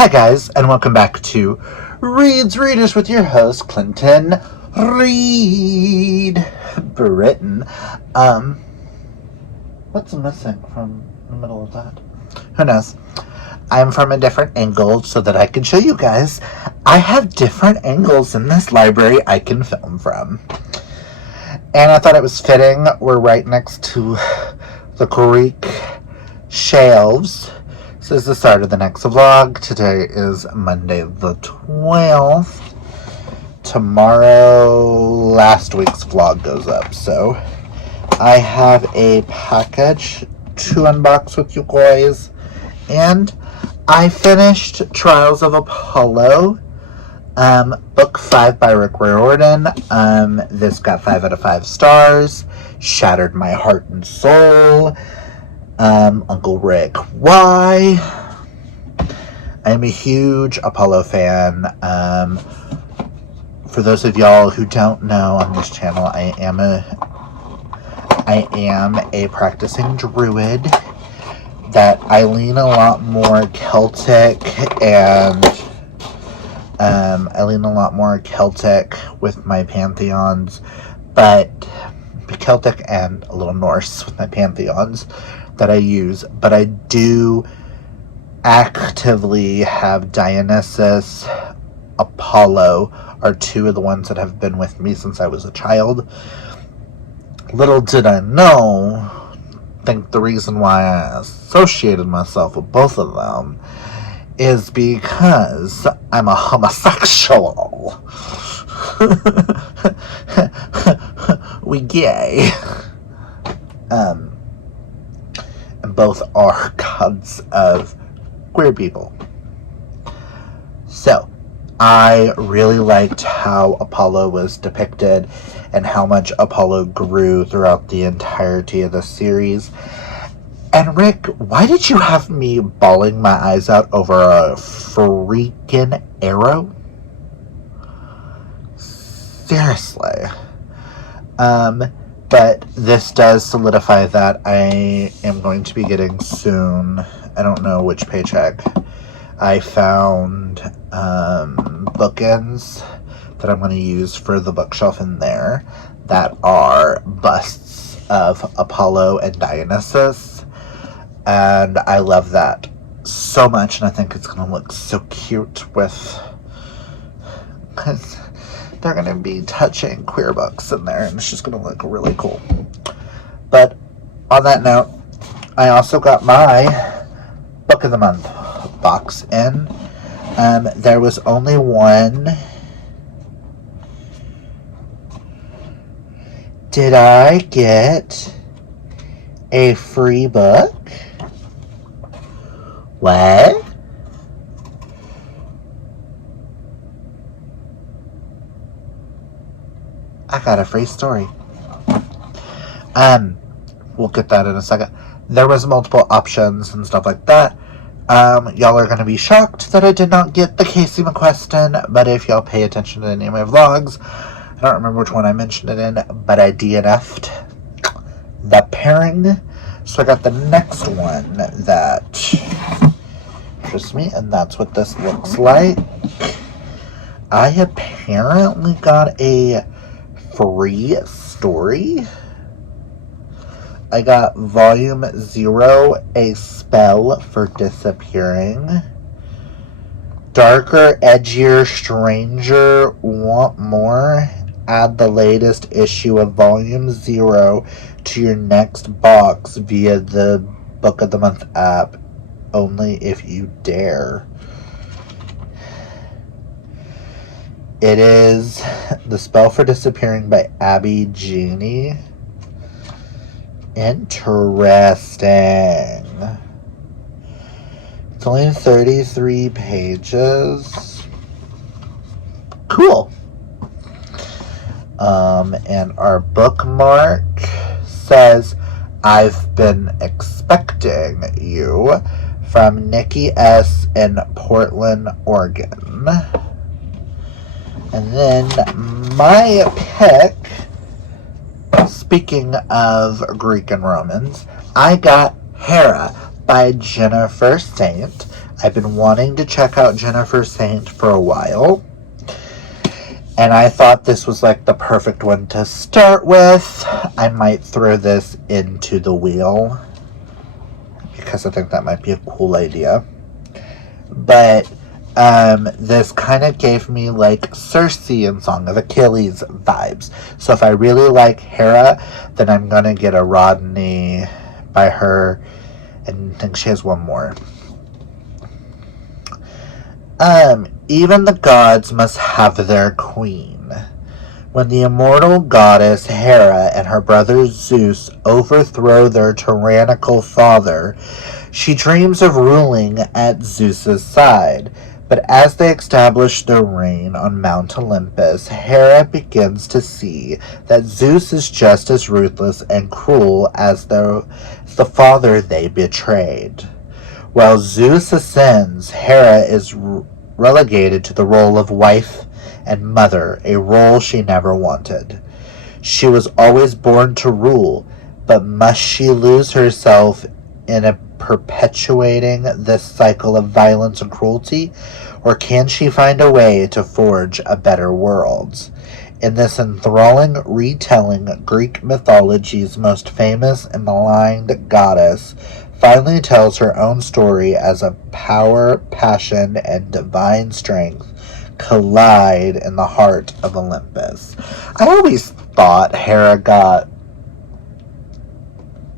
Hi guys, and welcome back to Reed's Readers with your host, Clinton Reed Britton. What's missing from the middle of that? Who knows? I'm from a different angle so that I can show you guys I have different angles in this library I can film from. And I thought it was fitting. We're right next to the Greek shelves. This is the start of the next vlog. Today is Monday the 12th. Tomorrow, last week's vlog goes up. So I have a package to unbox with you guys. And I finished Trials of Apollo, book 5 by Rick Riordan. This got 5 out of 5 stars. Shattered my heart and soul. Uncle Rick, why? I'm a huge Apollo fan. For those of y'all who don't know, on this channel, I am a practicing druid. That I lean a lot more Celtic, and I lean a lot more Celtic with my pantheons, but Celtic and a little Norse with my pantheons that I use, but I do actively have Dionysus, Apollo are two of the ones that have been with me since I was a child. Little did I think the reason why I associated myself with both of them is because I'm a homosexual. We gay. And both are gods of queer people. So, I really liked how Apollo was depicted and how much Apollo grew throughout the entirety of the series. And Rick, why did you have me bawling my eyes out over a freaking arrow? Seriously. But this does solidify that I am going to be getting soon, I don't know which paycheck, I found bookends that I'm going to use for the bookshelf in there that are busts of Apollo and Dionysus. And I love that so much, and I think it's going to look so cute with... because they're going to be touching queer books in there, and it's just going to look really cool. But on that note, I also got my Book of the Month box in. There was only one. Did I get a free book? What? I got a free story. We'll get that in a second. There was multiple options and stuff like that. Y'all are going to be shocked that I did not get the Casey McQuestion, but if y'all pay attention to any of my vlogs, I don't remember which one I mentioned it in, but I DNF'd the pairing. So I got the next one that interests me, and that's what this looks like. I apparently got a free story. I got Volume 0, A Spell for Disappearing. Darker, edgier, stranger, want more? Add the latest issue of Volume 0 to your next box via the Book of the Month app, only if you dare. It is The Spell for Disappearing by Abby Genie. Interesting. It's only 33 pages. Cool. And our bookmark says, I've been expecting you, from Nikki S. in Portland, Oregon. And then my pick, speaking of Greek and Romans, I got Hera by Jennifer Saint. I've been wanting to check out Jennifer Saint for a while, and I thought this was like the perfect one to start with. I might throw this into the wheel because I think that might be a cool idea. But this kind of gave me like Circe in Song of Achilles vibes. So if I really like Hera, then I'm gonna get a Rodney by her, and I think she has one more. Even the gods must have their queen. When the immortal goddess Hera and her brother Zeus overthrow their tyrannical father, she dreams of ruling at Zeus's side. But as they establish their reign on Mount Olympus, Hera begins to see that Zeus is just as ruthless and cruel as the father they betrayed. While Zeus ascends, Hera is relegated to the role of wife and mother, a role she never wanted. She was always born to rule, but must she lose herself in perpetuating this cycle of violence and cruelty, or can she find a way to forge a better world? In this enthralling retelling, Greek mythology's most famous and maligned goddess finally tells her own story as a power, passion, and divine strength collide in the heart of Olympus. I always thought Hera got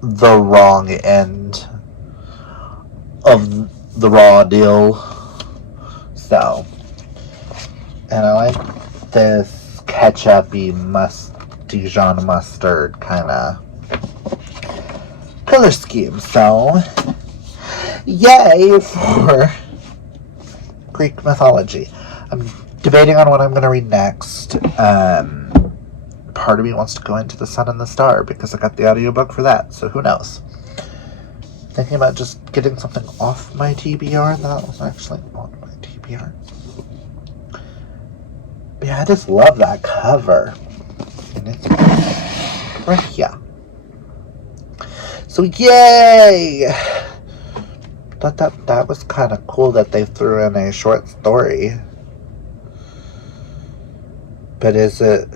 the wrong end of the raw deal. So, and I like this ketchup-y Dijon mustard kind of color scheme. So, yay for Greek mythology. I'm debating on what I'm going to read next. Part of me wants to go into The Sun and the Star because I got the audiobook for that, so who knows. Thinking about just getting something off my TBR that was actually on my TBR. But yeah, I just love that cover. And it's right here. So yay! Thought that was kind of cool that they threw in a short story. But is it...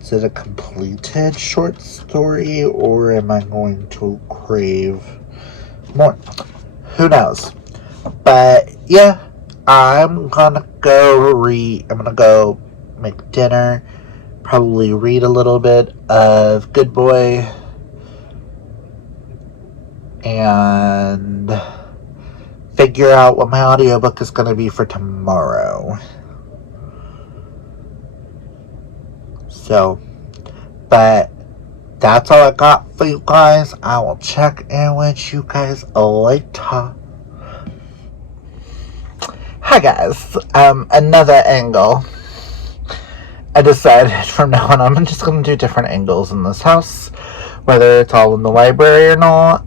Is it a completed short story, or am I going to crave more? Who knows? But yeah, I'm gonna go make dinner, probably read a little bit of Good Boy, and figure out what my audiobook is gonna be for tomorrow. So, but that's all I got for you guys. I will check in with you guys later. Hi guys, another angle. I decided from now on I'm just going to do different angles in this house, whether it's all in the library or not.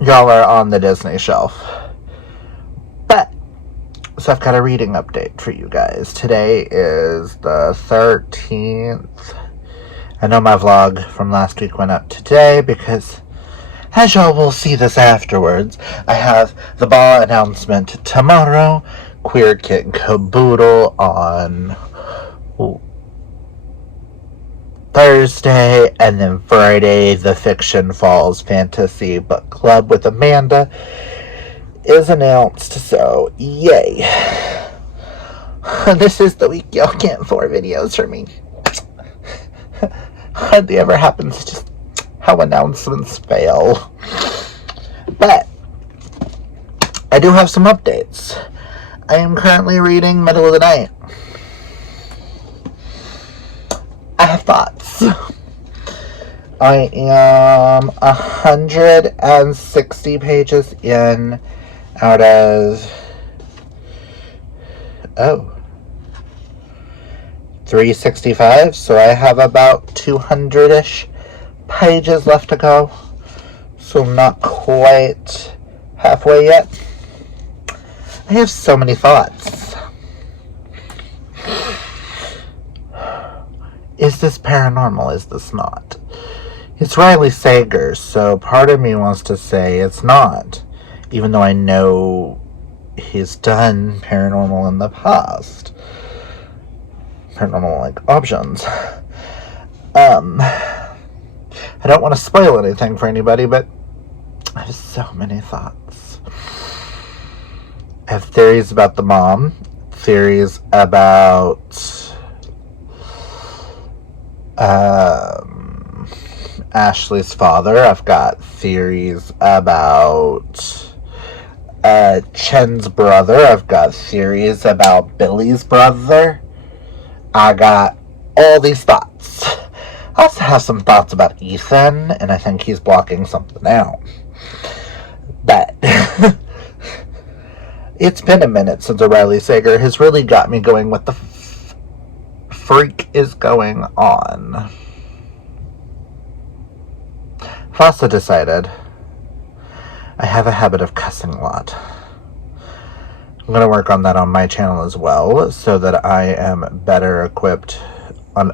Y'all are on the Disney shelf. But so I've got a reading update for you guys. Today is the 13th. I know my vlog from last week went up today because, as y'all will see this afterwards, I have the ball announcement tomorrow, Queer Kid Caboodle on Thursday, and then Friday, the Fiction Falls Fantasy Book Club with Amanda is announced, so yay. This is the week y'all get 4 videos from me. Hardly ever happens, just how announcements fail. But I do have some updates. I am currently reading Middle of the Night. I have thoughts. I am 160 pages in out of 365, so I have about 200-ish pages left to go, so not quite halfway yet. I have so many thoughts. Is this paranormal? Is this not? It's Riley Sager, so part of me wants to say it's not, even though I know he's done paranormal in the past. Paranormal, like, options. I don't want to spoil anything for anybody, but I have so many thoughts. I have theories about the mom, theories about Ashley's father. I've got theories about Chen's brother. I've got theories about Billy's brother. I got all these thoughts. I also have some thoughts about Ethan, and I think he's blocking something out. But it's been a minute since Riley Sager has really got me going, what the freak is going on? I've also decided I have a habit of cussing a lot. I'm going to work on that on my channel as well, so that I am better equipped on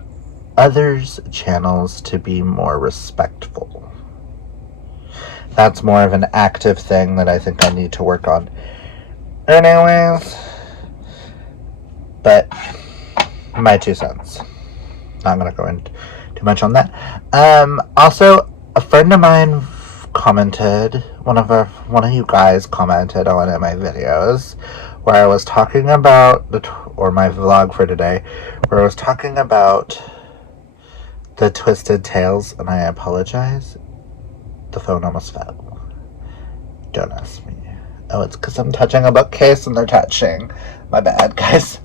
others' channels to be more respectful. That's more of an active thing that I think I need to work on. Anyways, but my 2 cents. Not going to go into too much on that. Also, a friend of mine commented, one of you guys commented on one of my videos where I was talking about or my vlog for today, where I was talking about the Twisted Tales, and I apologize. The phone almost fell. Don't ask me. Oh, it's because I'm touching a bookcase and they're touching. My bad, guys.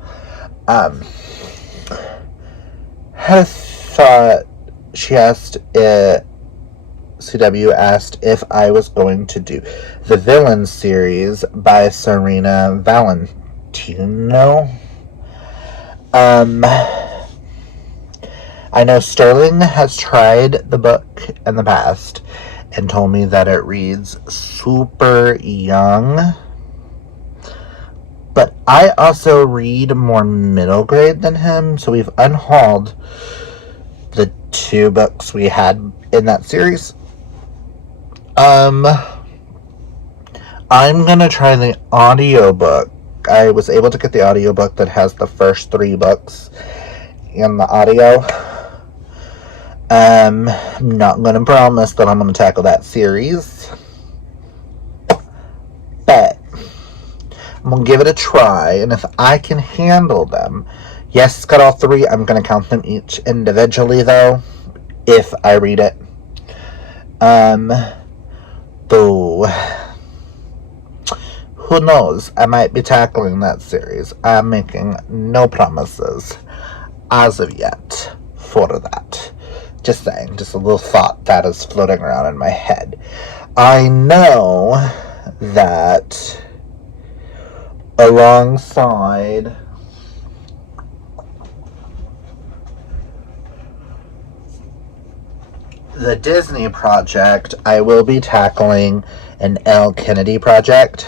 Had a thought. CW asked if I was going to do the Villain series by Serena Valentino. I know Sterling has tried the book in the past and told me that it reads super young. But I also read more middle grade than him, so we've unhauled the 2 books we had in that series. I'm gonna try the audiobook. I was able to get the audiobook that has the first 3 books in the audio. I'm not gonna promise that I'm gonna tackle that series, but I'm gonna give it a try, and if I can handle them, yes, it's got all 3. I'm gonna count them each individually, though, if I read it. Though, who knows? I might be tackling that series. I'm making no promises as of yet for that. Just saying, just a little thought that is floating around in my head. I know that alongside the Disney project, I will be tackling an L. Kennedy project.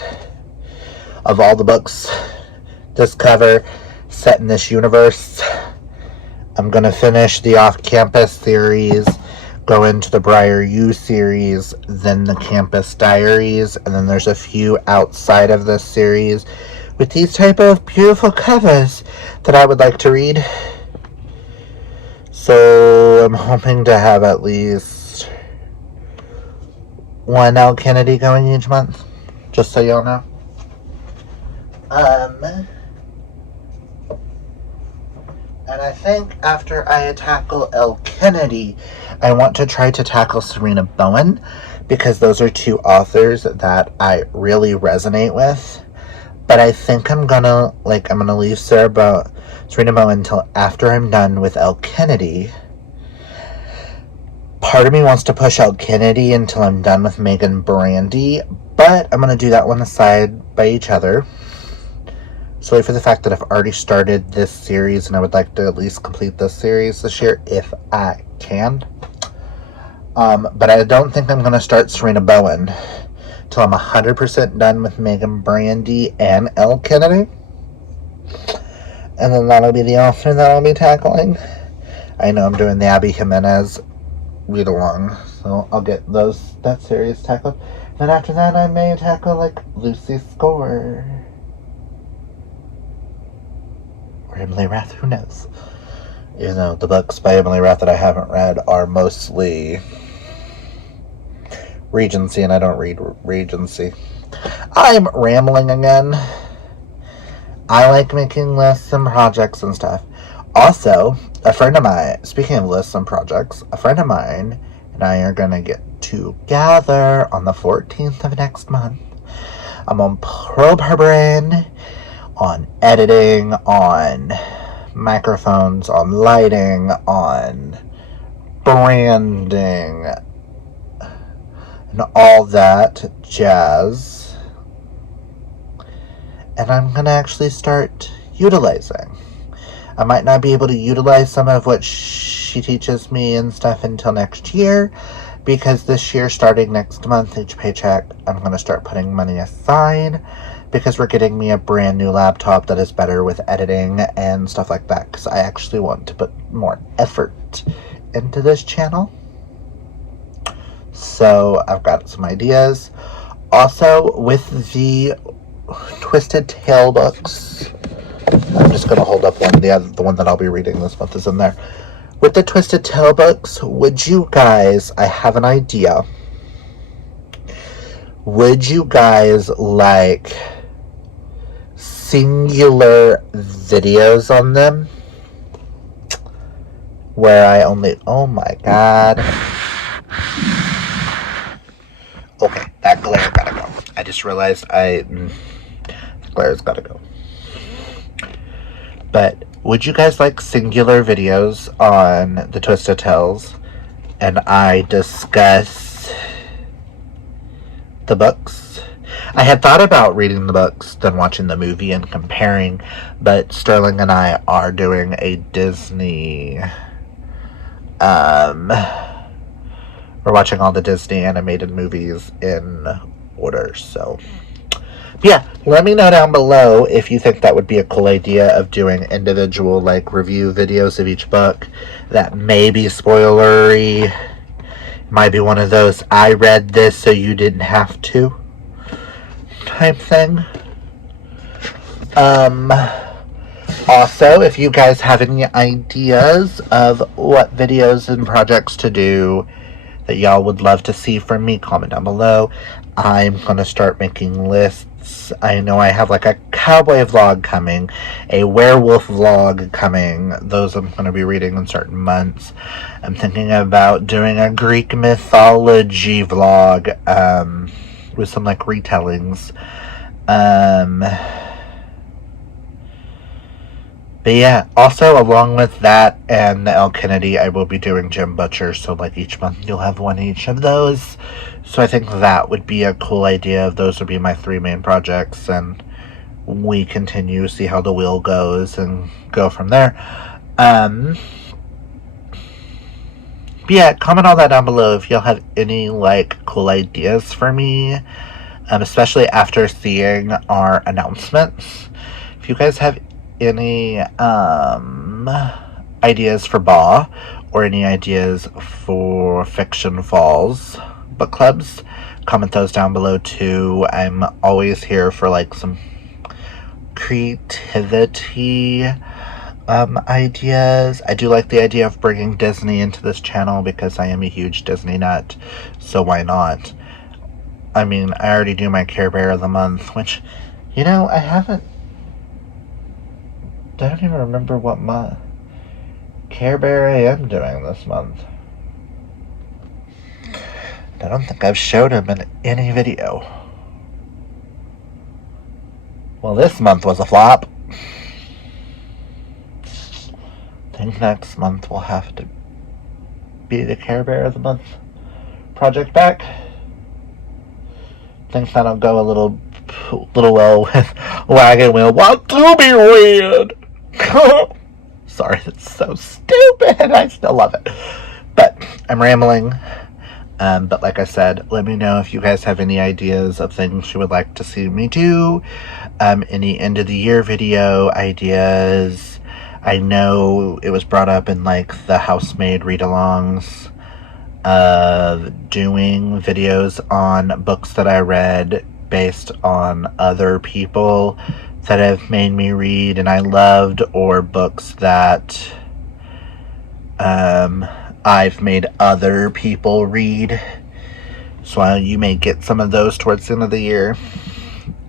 Of all the books this cover set in this universe, I'm going to finish the Off-Campus series, go into the Briar U series, then the Campus Diaries, and then there's a few outside of this series with these type of beautiful covers that I would like to read. So I'm hoping to have at least 1 L. Kennedy going each month, just so y'all know. And I think after I tackle L. Kennedy, I want to try to tackle Serena Bowen, because those are 2 authors that I really resonate with. But I think I'm gonna leave Serena Bowen until after I'm done with L. Kennedy. Part of me wants to push L. Kennedy until I'm done with Megan Brandy, but I'm gonna do that one aside by each other. Solely for the fact that I've already started this series, and I would like to at least complete this series this year if I can. But I don't think I'm going to start Serena Bowen till I'm 100% done with Megan Brandy and L. Kennedy. And then that'll be the author that I'll be tackling. I know I'm doing the Abby Jimenez read along. So I'll get that series tackled. Then after that, I may tackle like Lucy's Score or Emily Rath. Who knows? You know, the books by Emily Rath that I haven't read are mostly Regency, and I don't read Regency. I'm rambling again. I like making lists and projects and stuff. Also, a friend of mine, speaking of lists and projects, a friend of mine and I are going to get together on the 14th of next month. I'm on probe her brain, on editing, on microphones, on lighting, on branding, and all that jazz. And I'm going to actually start utilizing. I might not be able to utilize some of what she teaches me and stuff until next year, because this year, starting next month, each paycheck, I'm going to start putting money aside, because we're getting me a brand new laptop that is better with editing and stuff like that, because I actually want to put more effort into this channel. So I've got some ideas. Also, with the Twisted Tale books, I'm just going to hold up one. The one that I'll be reading this month is in there. With the Twisted Tale books, would you guys, I have an idea. Would you guys like singular videos on them? Where I only, oh my god. Okay, that glare gotta go. I just realized the glare's gotta go. But would you guys like singular videos on the Twisted Tales and I discuss the books? I had thought about reading the books, then watching the movie and comparing, but Sterling and I are doing a Disney, we're watching all the Disney animated movies in order, so yeah, let me know down below if you think that would be a cool idea of doing individual, like, review videos of each book that may be spoilery. Might be one of those, I read this so you didn't have to type thing. Also, if you guys have any ideas of what videos and projects to do that y'all would love to see from me, comment down below. I'm going to start making lists. I know I have like a cowboy vlog coming, a werewolf vlog coming. Those I'm going to be reading in certain months. I'm thinking about doing a Greek mythology vlog with some like retellings. But yeah, also along with that and the El Kennedy, I will be doing Jim Butcher, so like each month you'll have one each of those. So I think that would be a cool idea. Those would be my 3 main projects, and we continue, see how the wheel goes, and go from there. But yeah, comment all that down below if y'all have any like cool ideas for me, especially after seeing our announcements. If you guys have any ideas for Baugh or any ideas for Fiction Falls book clubs, comment those down below too. I'm always here for like some creativity ideas. I do like the idea of bringing Disney into this channel because I am a huge Disney nut, so why not? I mean, I already do my Care Bear of the month, which, you know, I don't even remember what my Care Bear I am doing this month. I don't think I've showed him in any video. Well, this month was a flop. I think next month will have to be the Care Bear of the month project back. I think that'll go a little well with Wagon Wheel. Want to be weird. Sorry, that's so stupid. I still love it. But I'm rambling. But like I said, let me know if you guys have any ideas of things you would like to see me do. Any end of the year video ideas. I know it was brought up in like the housemaid read-alongs. of doing videos on books that I read based on other people that have made me read and I loved, or books that I've made other people read. So you may get some of those towards the end of the year.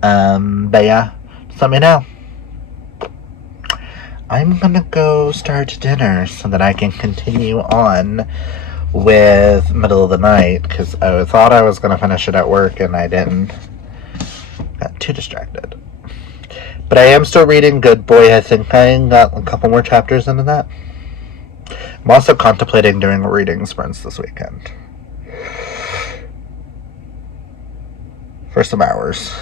But yeah, just let me know. I'm gonna go start dinner so that I can continue on with Middle of the Night, because I thought I was gonna finish it at work and I didn't. Got too distracted. But I am still reading Good Boy. I think I got a couple more chapters into that. I'm also contemplating doing reading sprints this weekend. For some hours.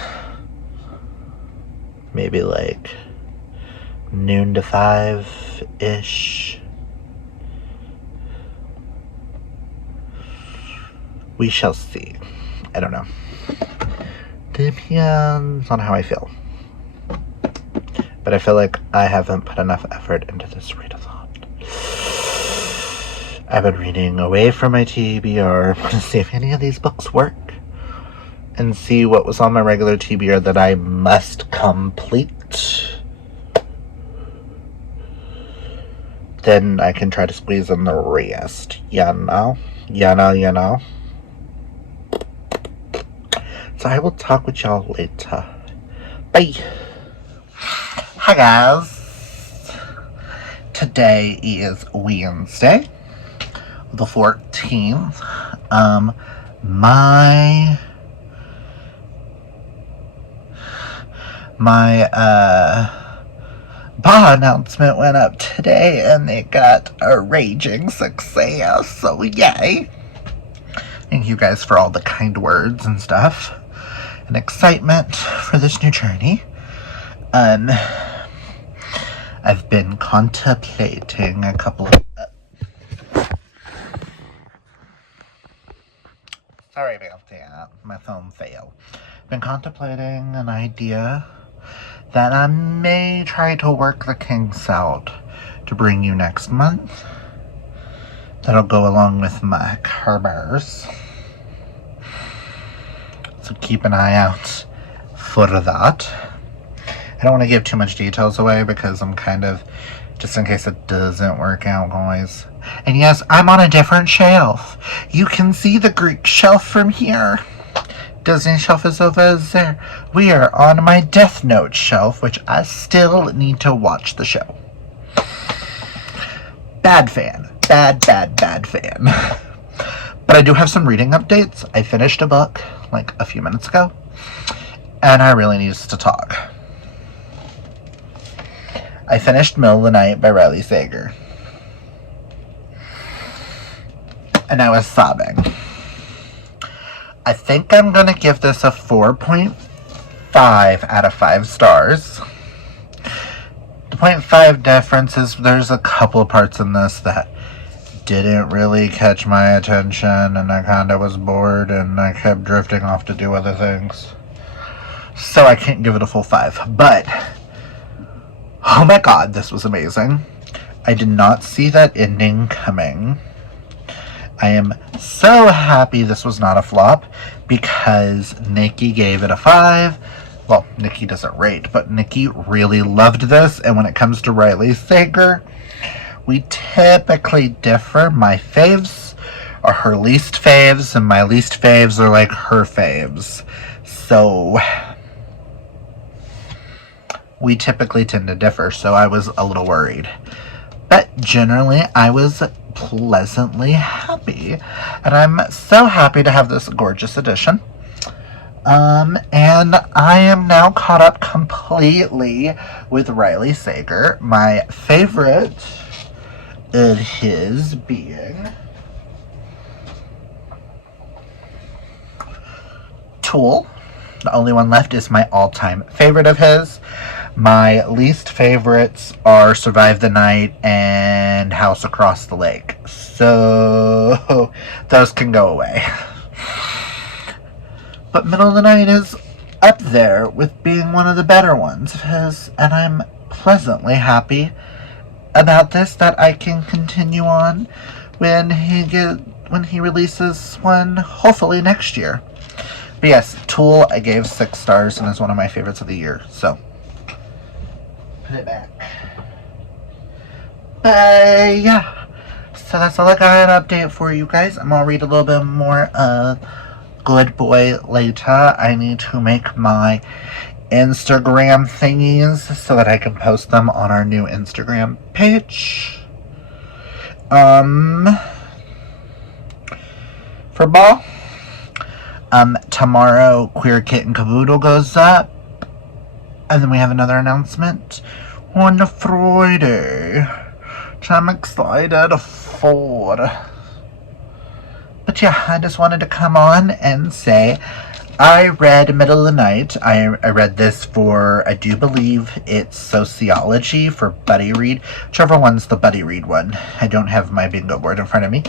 Maybe like noon to 5-ish. We shall see. I don't know. Depends on how I feel. But I feel like I haven't put enough effort into this readathon. I've been reading away from my TBR to see if any of these books work. And see what was on my regular TBR that I must complete. Then I can try to squeeze in the rest. You know? So I will talk with y'all later. Bye. Hi guys. Today is Wednesday, the 14th. My bar announcement went up today and it got a raging success, so yay. Thank you guys for all the kind words and stuff and excitement for this new journey. I've been contemplating a couple of sorry about that, my phone failed. Been contemplating an idea that I may try to work the kinks out to bring you next month. That'll go along with my carbers. So keep an eye out for that. I don't want to give too much details away because I'm kind of, just in case it doesn't work out, guys. And yes, I'm on a different shelf. You can see the Greek shelf from here. Disney shelf is over there. We are on my Death Note shelf, which I still need to watch the show. Bad fan. Bad fan. But I do have some reading updates. I finished a book like a few minutes ago, and I really need to talk. I finished Middle of the Night by Riley Sager. And I was sobbing. I think I'm going to give this a 4.5 out of 5 stars. The 0.5 difference is there's a couple of parts in this that didn't really catch my attention, and I kind of was bored, and I kept drifting off to do other things. So I can't give it a full 5. But, oh my god, this was amazing. I did not see that ending coming. I am so happy this was not a flop because Nikki gave it a 5. Well, Nikki doesn't rate, but Nikki really loved this. And when it comes to Riley Sager, we typically differ. My faves are her least faves, and my least faves are like her faves. So we typically tend to differ, so I was a little worried. But generally, I was pleasantly happy. And I'm so happy to have this gorgeous edition. And I am now caught up completely with Riley Sager. My favorite of his being Tool. The only one left is my all-time favorite of his. My least favorites are Survive the Night and House Across the Lake. So those can go away. But Middle of the Night is up there with being one of the better ones of his, and I'm pleasantly happy about this, that I can continue on when he when he releases one, hopefully next year. But yes, Tool I gave 6 stars and is one of my favorites of the year. So, put it back. But yeah, so that's all I got an update for you guys. I'm going to read a little bit more of Good Boy later. I need to make my Instagram thingies so that I can post them on our new Instagram page. For ball, tomorrow Queer Kit and Caboodle goes up, and then we have another announcement on the Friday, which I'm excited for. But yeah, I just wanted to come on and say I read Middle of the Night. I read this for, I do believe it's Sociology for Buddy Read. Whichever one's the Buddy Read one. I don't have my bingo board in front of me.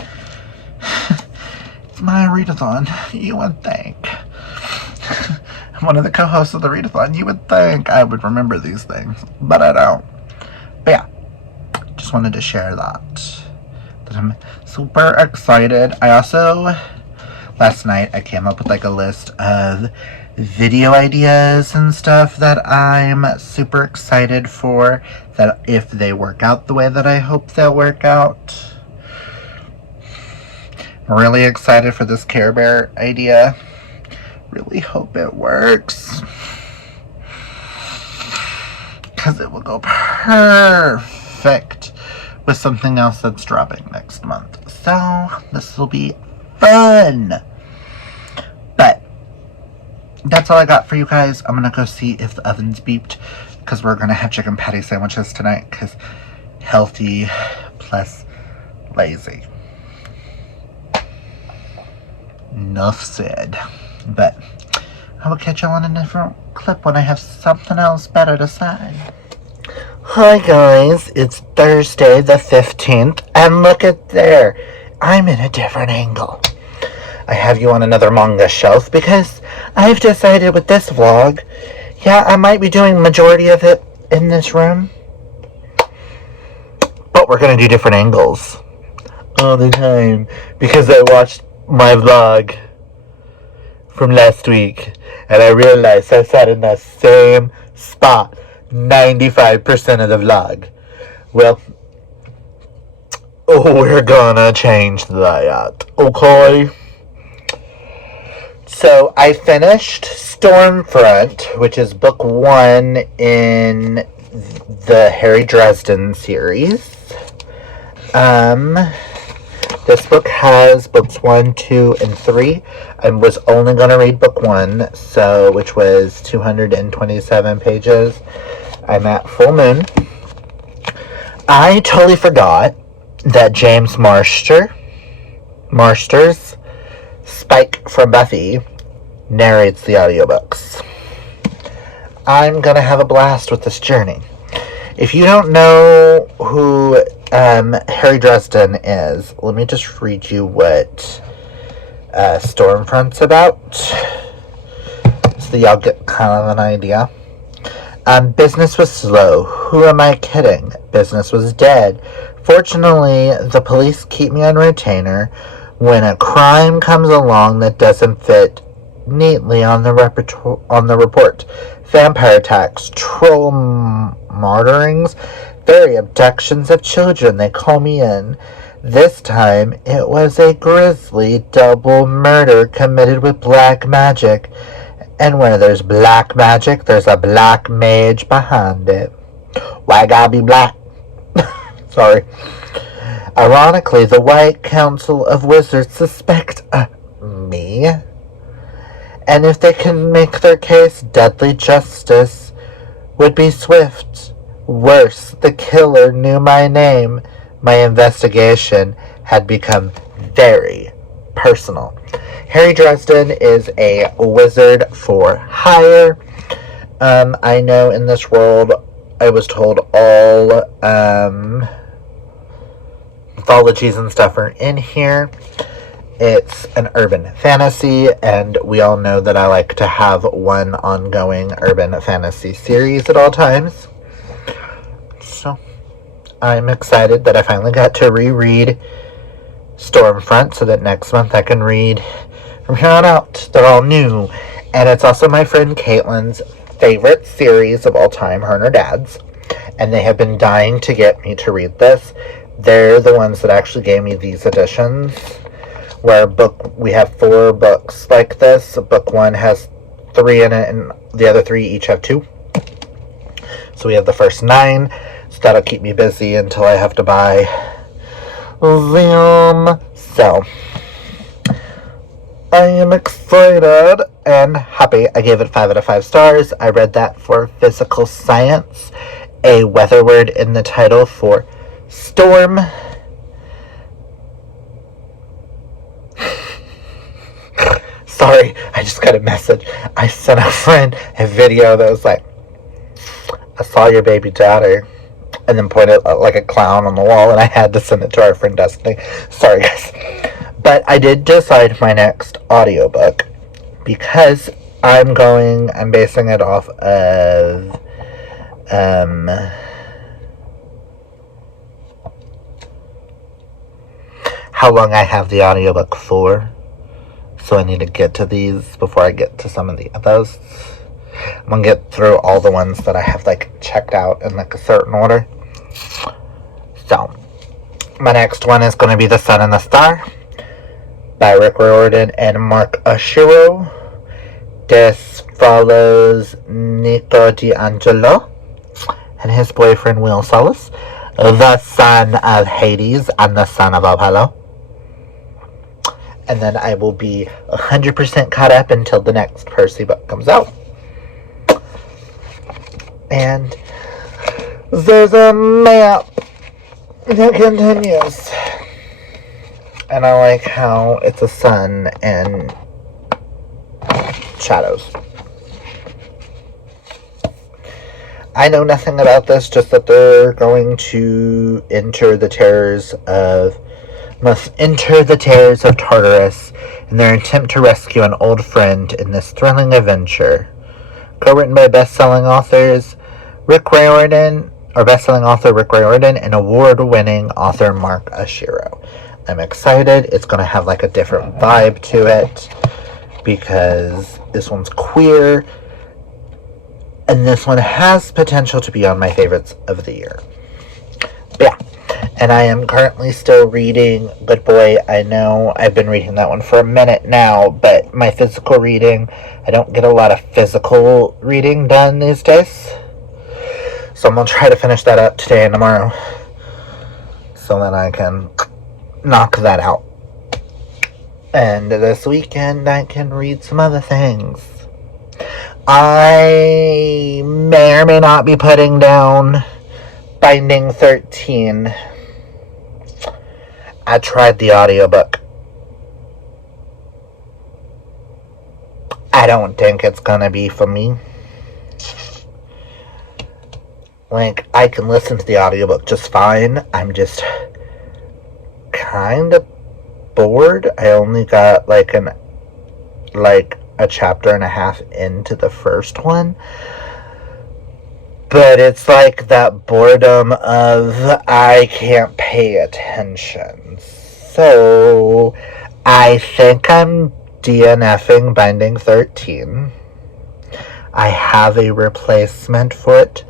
It's my readathon, you would think. I'm one of the co-hosts of the readathon. You would think I would remember these things, but I don't. But yeah, just wanted to share that I'm super excited. I also, last night, I came up with like a list of video ideas and stuff that I'm super excited for, that if they work out the way that I hope they'll work out. I'm really excited for this Care Bear idea. Really hope it works, because it will go perfect with something else that's dropping next month. So this will be fun. But that's all I got for you guys. I'm gonna go see if the oven's beeped, because we're gonna have chicken patty sandwiches tonight, because healthy plus lazy. Enough said. But I will catch y'all on a different clip when I have something else better to say. Hi guys, it's Thursday the 15th, and look at there, I'm in a different angle. I have you on another manga shelf because I've decided with this vlog, yeah, I might be doing majority of it in this room, but we're gonna do different angles all the time, because I watched my vlog from last week, and I realized I sat in the same spot 95% of the vlog. Well, we're gonna change that, okay? So, I finished Stormfront, which is book 1 in the Harry Dresden series. This book has books 1, 2, and 3. I was only going to read book 1, so which was 227 pages. I'm at full moon. I totally forgot that James Marsters, Spike from Buffy, narrates the audiobooks. I'm going to have a blast with this journey. If you don't know who Harry Dresden is, let me just read you what Stormfront's about, so y'all get kind of an idea. Business was slow. Who am I kidding? Business was dead. Fortunately, the police keep me on retainer. When a crime comes along that doesn't fit neatly on the report, vampire attacks, troll martyrings, fairy abductions of children, they call me in. This time, it was a grisly double murder committed with black magic. And where there's black magic, there's a black mage behind it. Why gotta be black? Sorry. Ironically, the White Council of Wizards suspect me. And if they can make their case, deadly justice would be swift. Worse, the killer knew my name. My investigation had become very personal. Harry Dresden is a wizard for hire. I know in this world, I was told all mythologies and stuff are in here. It's an urban fantasy, and we all know that I like to have one ongoing urban fantasy series at all times. So, I'm excited that I finally got to reread Stormfront so that next month I can read from here on out. They're all new. And it's also my friend Caitlin's favorite series of all time, her and her dad's. And they have been dying to get me to read this. They're the ones that actually gave me these editions, where we have 4 books like this. Book 1 has 3 in it, and the other 3 each have 2. So we have the first 9, so that'll keep me busy until I have to buy them. So I am excited and happy. I gave it 5 out of 5 stars. I read that for physical science, a weather word in the title for storm. Sorry, I just got a message. I sent a friend a video that was like, I saw your baby daughter, and then pointed like a clown on the wall, and I had to send it to our friend Destiny. Sorry, guys. But I did decide my next audiobook, because I'm basing it off of how long I have the audiobook for. So I need to get to these before I get to some of the others. I'm gonna get through all the ones that I have like checked out in like a certain order. So my next one is gonna be The Sun and the Star by Rick Riordan and Mark Oshiro. This follows Nico D'Angelo and his boyfriend Will Solis, the son of Hades and the son of Apollo. And then I will be 100% caught up until the next Percy book comes out. And there's a map that continues. And I like how it's a sun and shadows. I know nothing about this, just that they're going to must enter the terrors of Tartarus in their attempt to rescue an old friend in this thrilling adventure. Co-written by best-selling author Rick Riordan and award-winning author Mark Oshiro. I'm excited. It's going to have like a different vibe to it because this one's queer, and this one has potential to be on my favorites of the year. But yeah. And I am currently still reading Good Boy. I know I've been reading that one for a minute now, but my physical reading, I don't get a lot of physical reading done these days. So I'm going to try to finish that up today and tomorrow, so that I can knock that out. And this weekend I can read some other things. I may or may not be putting down Binding 13. I tried the audiobook. I don't think it's gonna be for me. Like, I can listen to the audiobook just fine. I'm just kind of bored. I only got like a chapter and a half into the first one. But it's like that boredom of I can't pay attention. So I think I'm DNFing Binding 13. I have a replacement for it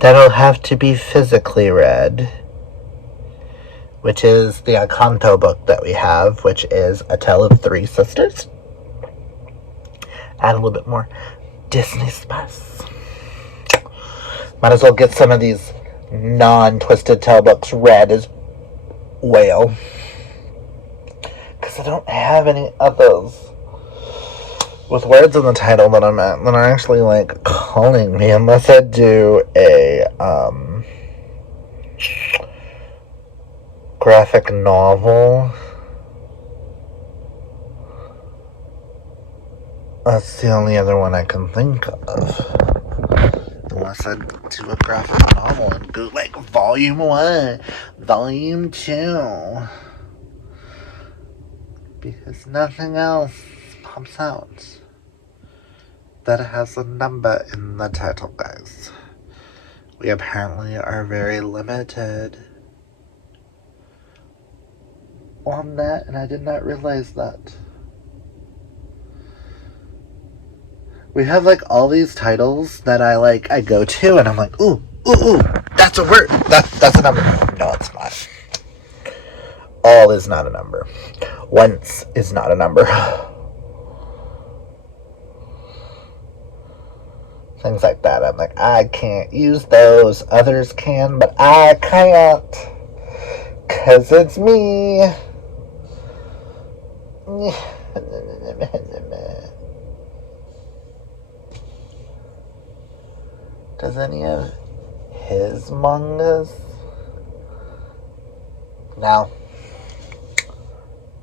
that'll have to be physically read, which is the Encanto book that we have, which is A Tale of Three Sisters. Add a little bit more Disney spice. Might as well get some of these non-Twisted Tale books read as well, because I don't have any others with words in the title that are actually like calling me, unless I do a graphic novel. That's the only other one I can think of. Unless I do a graphic novel and go like volume 1, volume 2. Because nothing else pops out that has a number in the title, guys. We apparently are very limited. on that, and I did not realize that. We have like all these titles that I go to, and I'm like, ooh, that's a word. That's a number. No, it's not. All is not a number. Once is not a number. Things like that. I'm like, I can't use those. Others can, but I can't. 'Cause it's me. Does any of his mangas? No.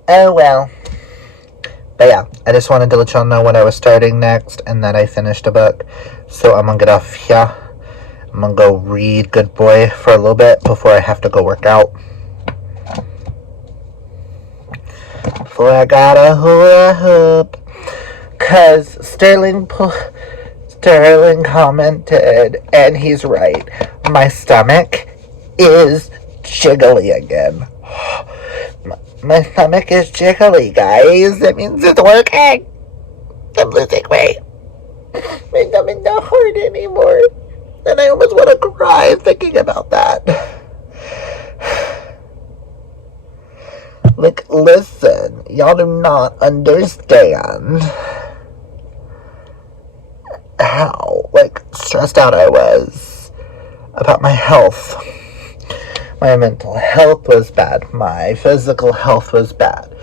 Oh well. But yeah, I just wanted to let y'all know what I was starting next and that I finished a book. So I'm gonna get off here. I'm gonna go read Good Boy for a little bit before I have to go work out. Before I gotta hula hoop. 'Cause Sterling commented, and he's right. My stomach is jiggly again. My stomach is jiggly, guys. That means it's working. I'm losing weight. My stomach's not hard anymore. And I almost want to cry thinking about that. Like, listen, y'all do not understand how, stressed out I was about my health. My mental health was bad. My physical health was bad.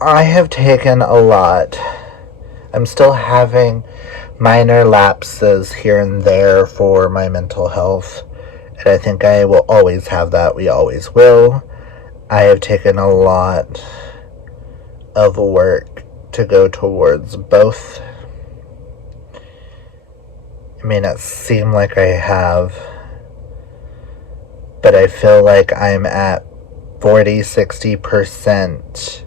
I have taken a lot. I'm still having minor lapses here and there for my mental health. And I think I will always have that. We always will. I have taken a lot of work to go towards both. It may not seem like I have, but I feel like I'm at 40-60%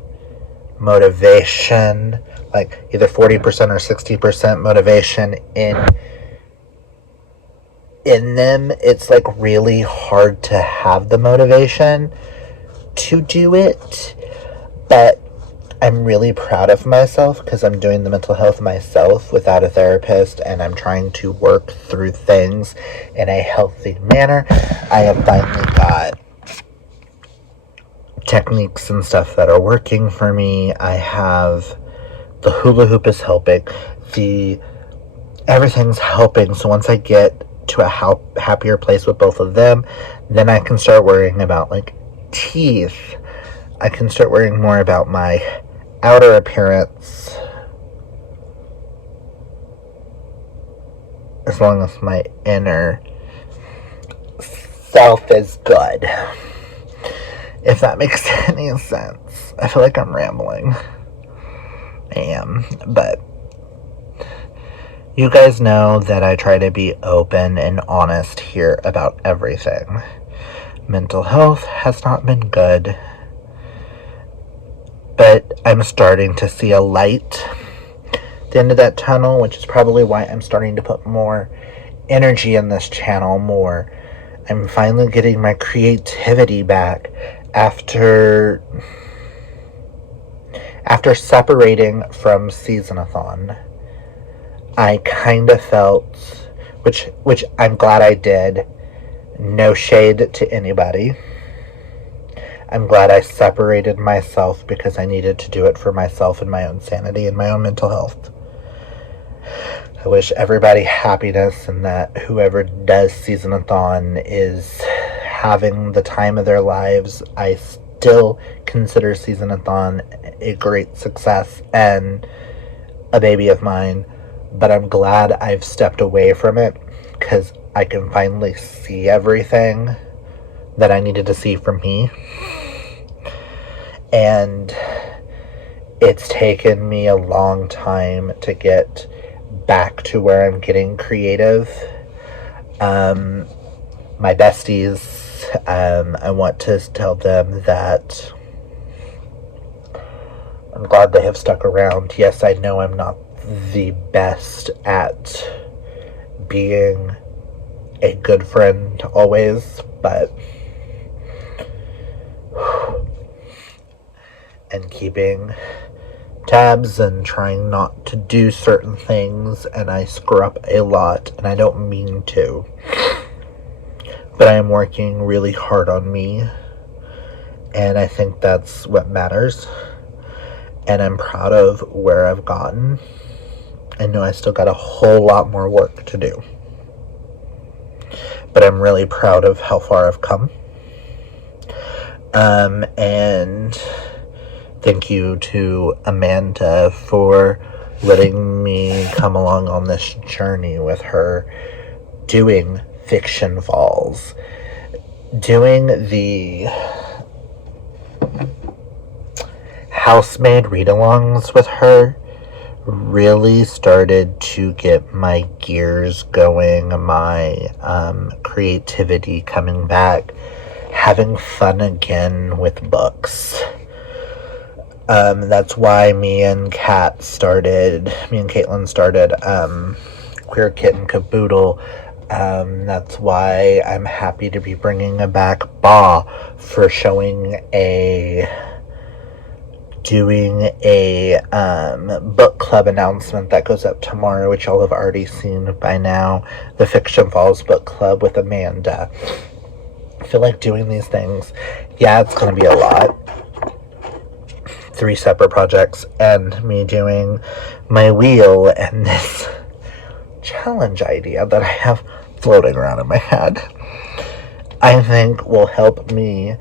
motivation, like either 40% or 60% motivation in them. It's like really hard to have the motivation to do it, but I'm really proud of myself because I'm doing the mental health myself without a therapist, and I'm trying to work through things in a healthy manner. I have finally got techniques and stuff that are working for me. I have the hula hoop is helping. Everything's helping. So once I get to a happier place with both of them, then I can start worrying about teeth. I can start worrying more about my outer appearance, as long as my inner self is good. If that makes any sense. I feel like I'm rambling. I am, but you guys know that I try to be open and honest here about everything. Mental health has not been good, but I'm starting to see a light at the end of that tunnel, which is probably why I'm starting to put more energy in this channel more. I'm finally getting my creativity back after separating from Season-a-thon. I kind of felt, which I'm glad I did. No shade to anybody. I'm glad I separated myself because I needed to do it for myself and my own sanity and my own mental health. I wish everybody happiness, and that whoever does Season-a-thon is having the time of their lives. I still consider Season-a-thon a great success and a baby of mine, but I'm glad I've stepped away from it because I can finally see everything that I needed to see from me. And it's taken me a long time to get back to where I'm getting creative. My besties, I want to tell them that I'm glad they have stuck around. Yes, I know I'm not the best at being a good friend always, but and keeping tabs and trying not to do certain things, and I screw up a lot, and I don't mean to. But I am working really hard on me, and I think that's what matters. And I'm proud of where I've gotten. I know I still got a whole lot more work to do. But I'm really proud of how far I've come. And thank you to Amanda for letting me come along on this journey with her, doing Fiction Falls, doing the housemaid read-alongs with her. Really started to get my gears going, my creativity coming back, having fun again with books. That's why me and Caitlin started Queer Kitten Caboodle. That's why I'm happy to be bringing back Ba for doing a book club announcement that goes up tomorrow, which y'all have already seen by now. The Fiction Falls book club with Amanda. I feel like doing these things, yeah, it's going to be a lot. 3 separate projects, and me doing my wheel and this challenge idea that I have floating around in my head, I think will help me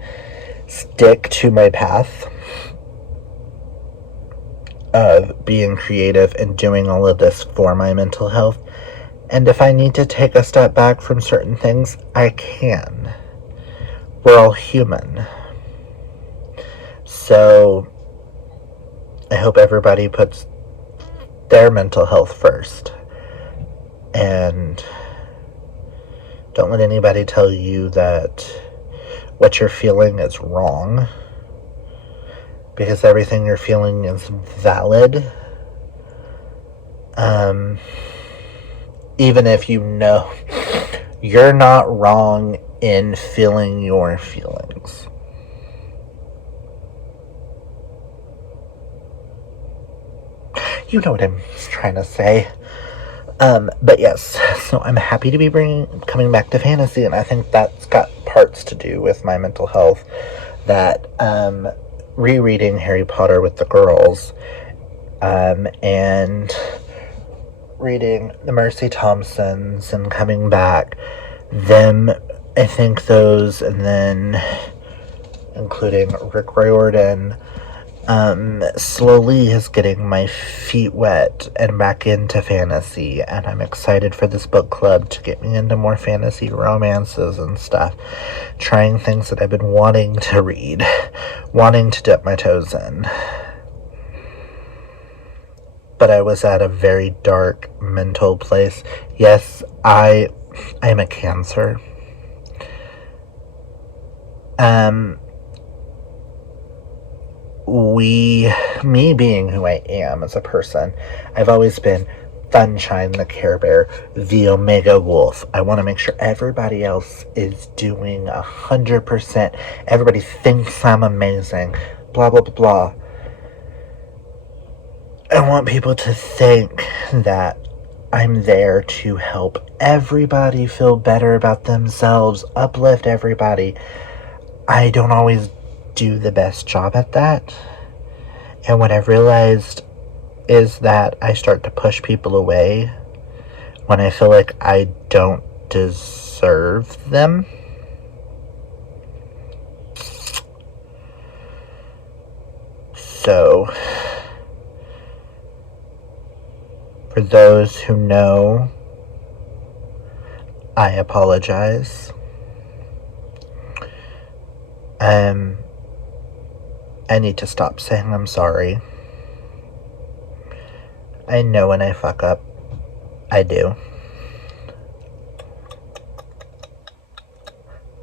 stick to my path of being creative and doing all of this for my mental health. And if I need to take a step back from certain things, I can. We're all human. So I hope everybody puts their mental health first. And don't let anybody tell you that what you're feeling is wrong, because everything you're feeling is valid. Even if you know you're not wrong in feeling your feelings. You know what I'm trying to say. But yes, so I'm happy to be coming back to fantasy, and I think that's got parts to do with my mental health. That rereading Harry Potter with the girls, and reading the Mercy Thompsons and coming back, I think those, and then including Rick Riordan, slowly is getting my feet wet and back into fantasy, and I'm excited for this book club to get me into more fantasy romances and stuff, trying things that I've been wanting to read, wanting to dip my toes in. But I was at a very dark mental place. Yes, I am a Cancer. Me being who I am as a person, I've always been Sunshine the Care Bear, the Omega Wolf. I want to make sure everybody else is doing 100%. Everybody thinks I'm amazing. Blah, blah, blah, blah. I want people to think that I'm there to help everybody feel better about themselves, uplift everybody. I don't always do the best job at that. And what I've realized is that I start to push people away when I feel like I don't deserve them. So, for those who know, I apologize. I need to stop saying I'm sorry. I know when I fuck up, I do.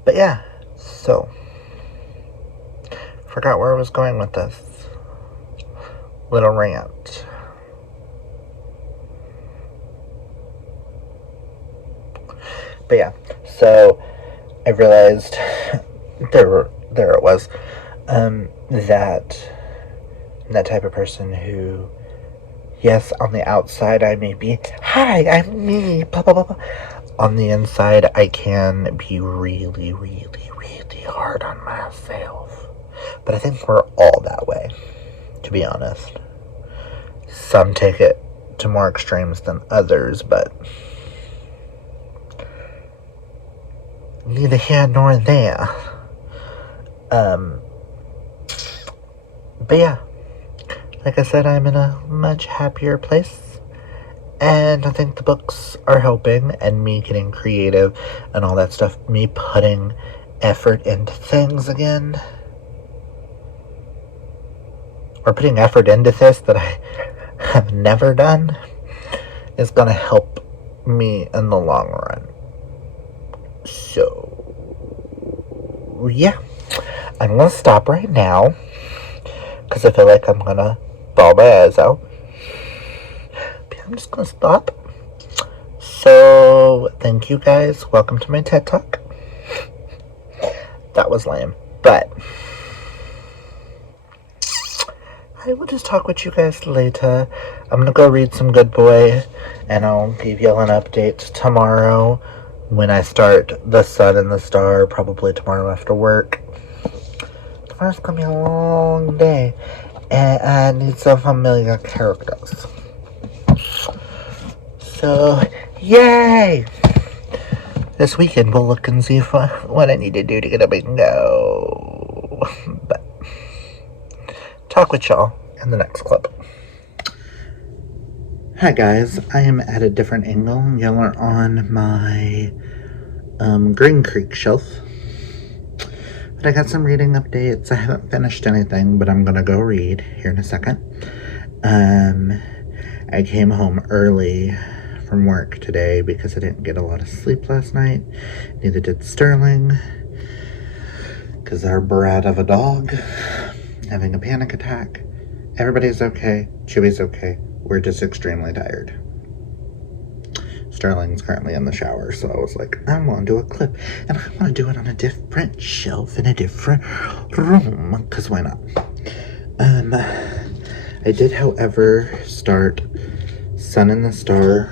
But yeah, so, forgot where I was going with this little rant. But yeah, so I realized there it was, that that type of person who, yes, on the outside I may be, hi, I'm me, blah, blah, blah, blah. On the inside, I can be really, really, really hard on myself. But I think we're all that way, to be honest. Some take it to more extremes than others, but neither here nor there. But yeah, like I said, I'm in a much happier place, and I think the books are helping, and me getting creative and all that stuff, me putting effort into things again, or putting effort into this that I have never done, is gonna help me in the long run. So yeah, I'm gonna stop right now because I feel like I'm gonna bawl my eyes out. But I'm just gonna stop. So thank you guys. Welcome to my TED Talk. That was lame, but I will just talk with you guys later. I'm gonna go read some Good Boy, and I'll give y'all an update tomorrow when I start The Sun and the Star, probably tomorrow after work. Tomorrow's gonna be a long day, and I need some familiar characters. So, yay! This weekend we'll look and see what I need to do to get a bingo. But talk with y'all in the next clip. Hi guys, I am at a different angle. Y'all are on my Green Creek shelf. But I got some reading updates. I haven't finished anything, but I'm gonna go read here in a second. I came home early from work today because I didn't get a lot of sleep last night. Neither did Sterling, because our brat of a dog having a panic attack. Everybody's okay. Chewy's okay. We're just extremely tired. Sterling's currently in the shower, so I was like, I want to do a clip, and I want to do it on a different shelf in a different room, because why not? I did, however, start Sun and the Star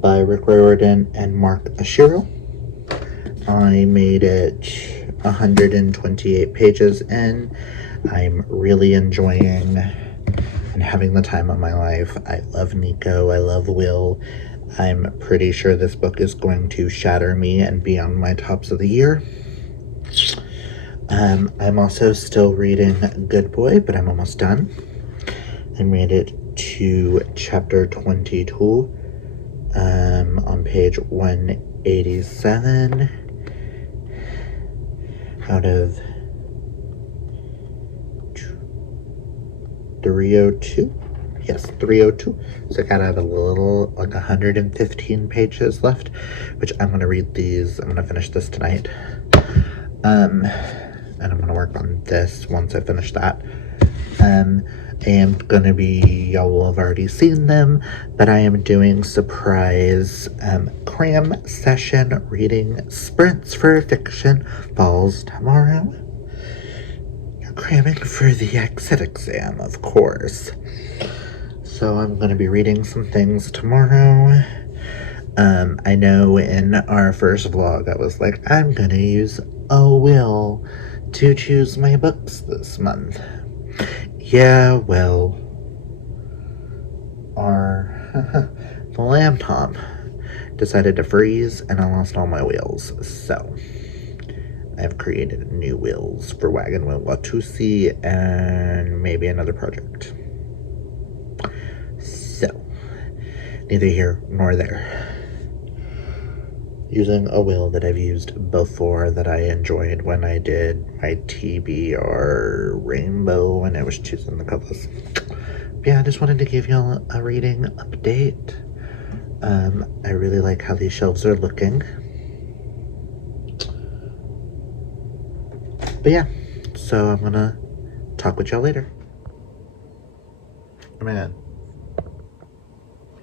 by Rick Riordan and Mark Ashiro. I made it 128 pages in. I'm really enjoying and having the time of my life. I love Nico. I love Will. I'm pretty sure this book is going to shatter me and be on my tops of the year. I'm also still reading Good Boy, but I'm almost done. I made it to chapter 22 on page 187 out of 302. Yes, 302. So I got out a little, like 115 pages left, which I'm going to read these. I'm going to finish this tonight. And I'm going to work on this once I finish that. I am going to be, y'all will have already seen them, but I am doing surprise cram session reading sprints for fiction falls tomorrow. You're cramming for the exit exam, of course. So I'm going to be reading some things tomorrow. I know in our first vlog I was like, I'm going to use a wheel to choose my books this month. Yeah, well, the lamb tom decided to freeze and I lost all my wheels, so I've created new wheels for Wagon Wheel Watusi and maybe another project. So, neither here nor there. Using a wheel that I've used before that I enjoyed when I did my TBR rainbow and I was choosing the colors. Yeah, I just wanted to give y'all a reading update. I really like how these shelves are looking. But yeah, so I'm gonna talk with y'all later. Oh my god.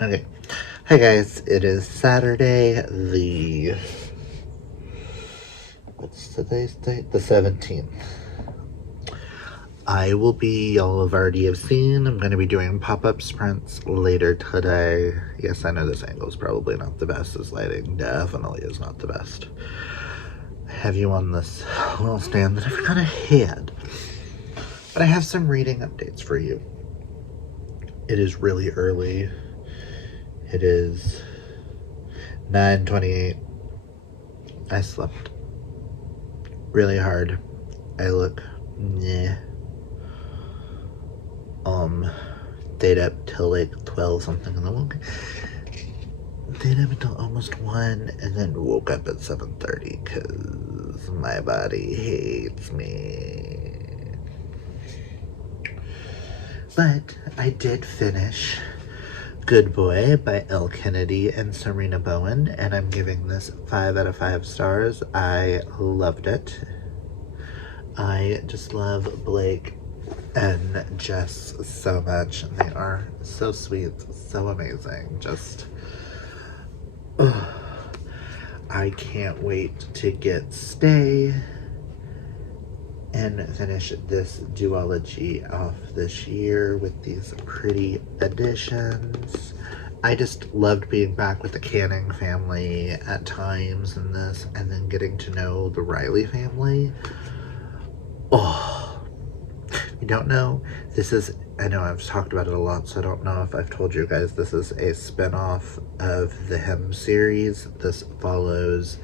Okay. Hi guys, it is Saturday, what's today's date? The 17th. y'all have already have seen, I'm going to be doing pop-up sprints later today. Yes, I know this angle is probably not the best. This lighting definitely is not the best. I have you on this little stand that I've kind of had. But I have some reading updates for you. It is really early. It is 9:28. I slept really hard. I look meh. Stayed up till like 12 something in the morning. Stayed up until almost 1 and then woke up at 7:30 because my body hates me. But I did finish Good Boy by Elle Kennedy and Serena Bowen, and I'm giving this 5 out of 5 stars. I loved it. I just love Blake and Jess so much. They are so sweet, so amazing. Just, I can't wait to get Stay and finish this duology off this year with these pretty additions. I just loved being back with the Canning family at times in this, and then getting to know the Riley family. Oh, you don't know, this is, I know I've talked about it a lot, so I don't know if I've told you guys, this is a spin-off of the Him series. This follows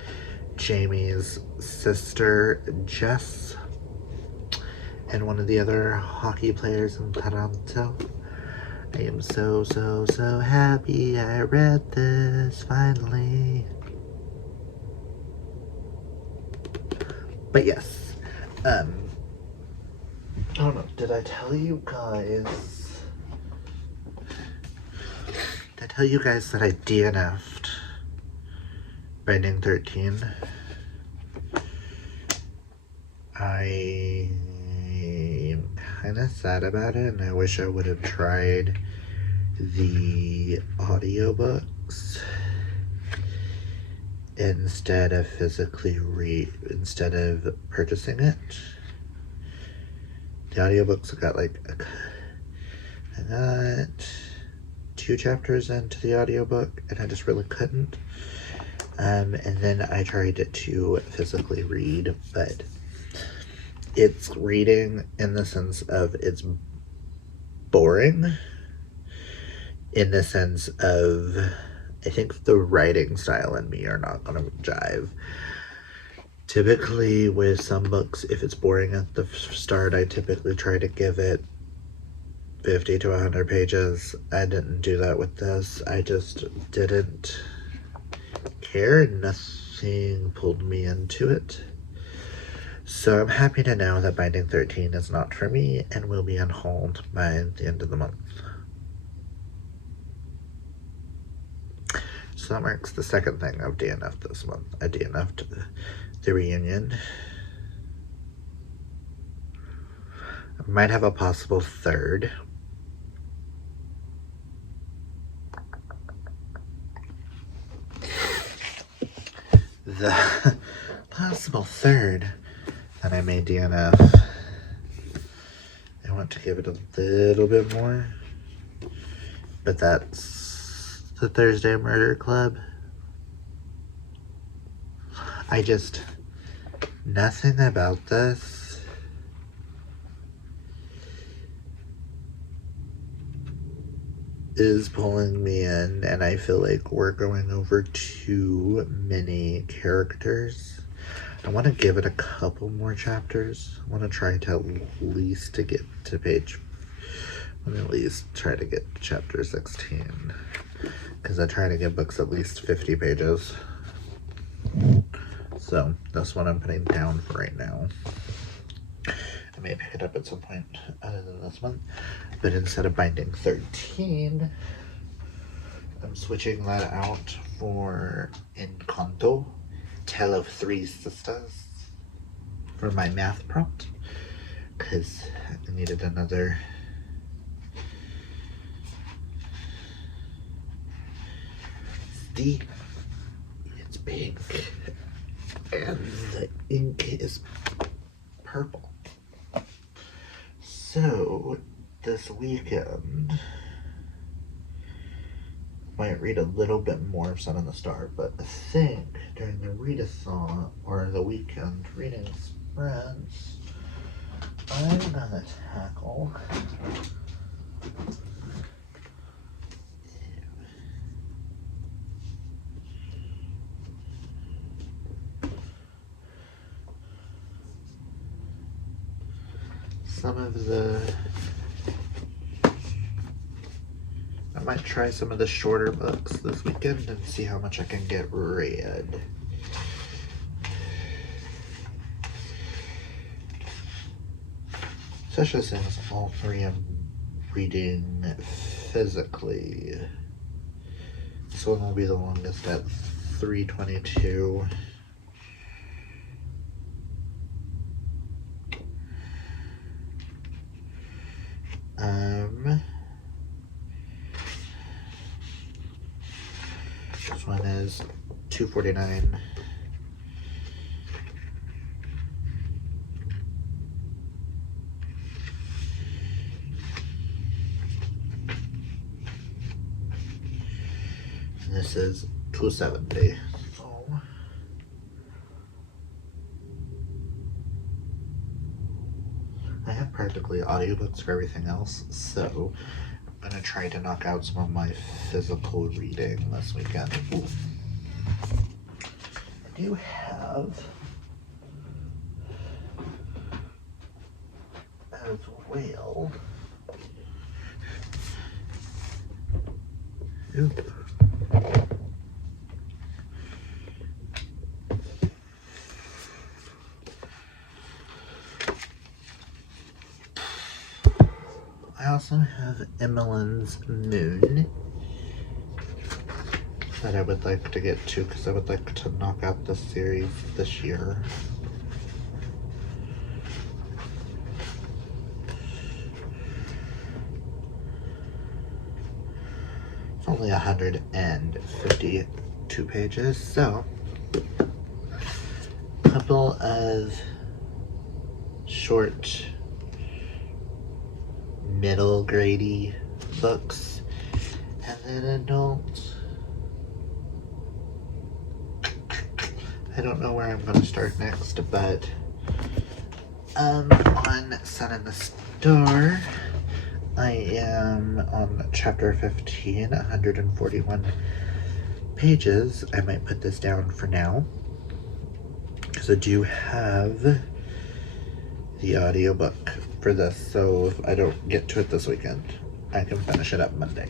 Jamie's sister, Jess, and one of the other hockey players in Toronto. I am so happy I read this finally. But yes, I don't know, did I tell you guys that I DNF'd Binding 13? I'm kind of sad about it, and I wish I would have tried the audiobooks instead of instead of purchasing it. The audiobooks, I got 2 chapters into the audiobook, and I just really couldn't. And then I tried to physically read, but it's reading in the sense of it's boring, in the sense of I think the writing style and me are not going to jive. Typically with some books, if it's boring at the start, I typically try to give it 50 to 100 pages. I didn't do that with this. I just didn't care. Nothing pulled me into it. So I'm happy to know that Binding 13 is not for me and will be on hold by the end of the month. So that marks the second thing I've DNF'd this month. I DNF'd The Reunion. I might have a possible third. The possible third that I may DNF. I want to give it a little bit more, but that's the Thursday Murder Club. Nothing about this is pulling me in, and I feel like we're going over too many characters. I want to give it a couple more chapters. I want to try to at least to get to page, I'm gonna at least try to get to chapter 16, because I try to give books at least 50 pages. So that's what I'm putting down for right now. I may pick it up at some point other than this month, but instead of Binding 13, I'm switching that out for Encanto, Tale of Three Sisters, for my math prompt, because I needed another it's pink and the ink is purple, So, this weekend, might read a little bit more of Sun in the Star, but I think during the readathon, or the weekend reading sprints, I'm gonna tackle some of the, I might try some of the shorter books this weekend and see how much I can get read. Especially since all three I'm reading physically. This one will be the longest at 322. This one is 249. And this is 270. So I have practically audiobooks for everything else, so I'm gonna try to knock out some of my physical reading this weekend. Ooh. I do have as well. Ooh. I also have Emmeline's Moon that I would like to get to because I would like to knock out this series this year. It's only 152 pages, so a couple of short middle grade-y books, and then adult. I don't know where I'm going to start next, but on Sun in the Star, I am on chapter 15, 141 pages. I might put this down for now because I do have the audiobook for this, so if I don't get to it this weekend, I can finish it up Monday.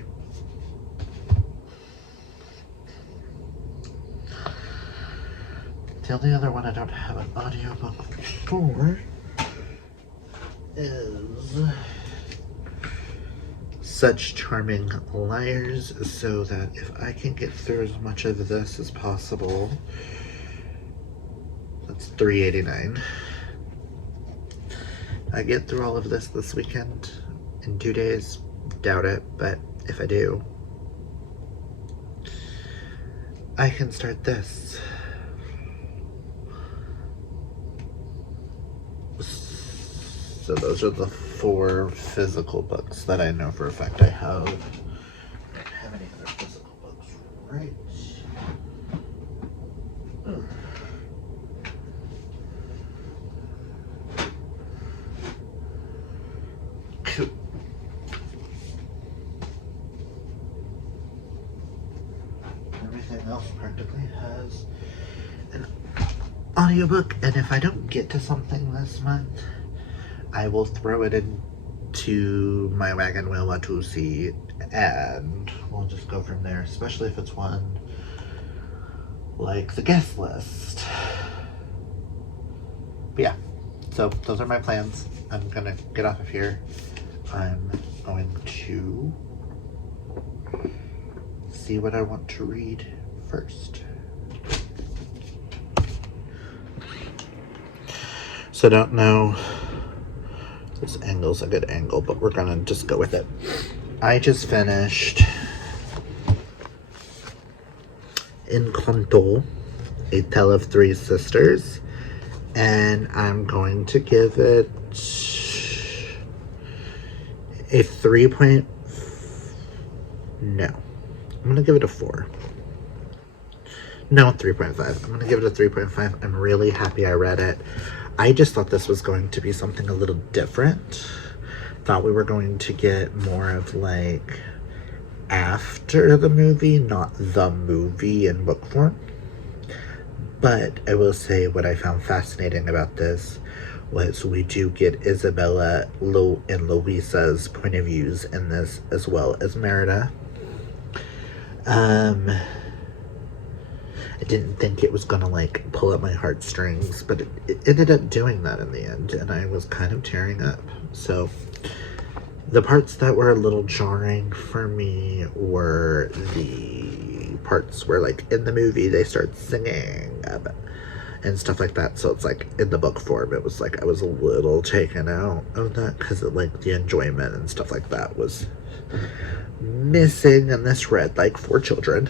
The only other one I don't have an audiobook for is Such Charming Liars, so that if I can get through as much of this as possible, that's $3.89. I get through all of this weekend in 2 days. Doubt it, but if I do, I can start this. So those are the 4 physical books that I know for a fact I have. I don't have any other physical books, right? Cool. Everything else practically has an audiobook, and if I don't get to something this month, I will throw it into my wagon wheel Watusi, and we'll just go from there, especially if it's one like the guest list. But yeah, so those are my plans. I'm gonna get off of here. I'm going to see what I want to read first. So I don't know, this angle's a good angle, but we're gonna just go with it. I just finished Encanto, A Tale of Three Sisters, and I'm going to give it a 3 point... No. I'm going to give it a 4. No, 3.5. I'm going to give it a 3.5. I'm really happy I read it. I just thought this was going to be something a little different. Thought we were going to get more of like after the movie, not the movie in book form. But I will say what I found fascinating about this was we do get Isabella and Louisa's point of views in this, as well as Merida. I didn't think it was gonna like pull at my heartstrings, but it ended up doing that in the end, and I was kind of tearing up. So the parts that were a little jarring for me were the parts where, like, in the movie they start singing and stuff like that. So it's like in the book form, it was like I was a little taken out of that because like the enjoyment and stuff like that was missing, and this read like for children.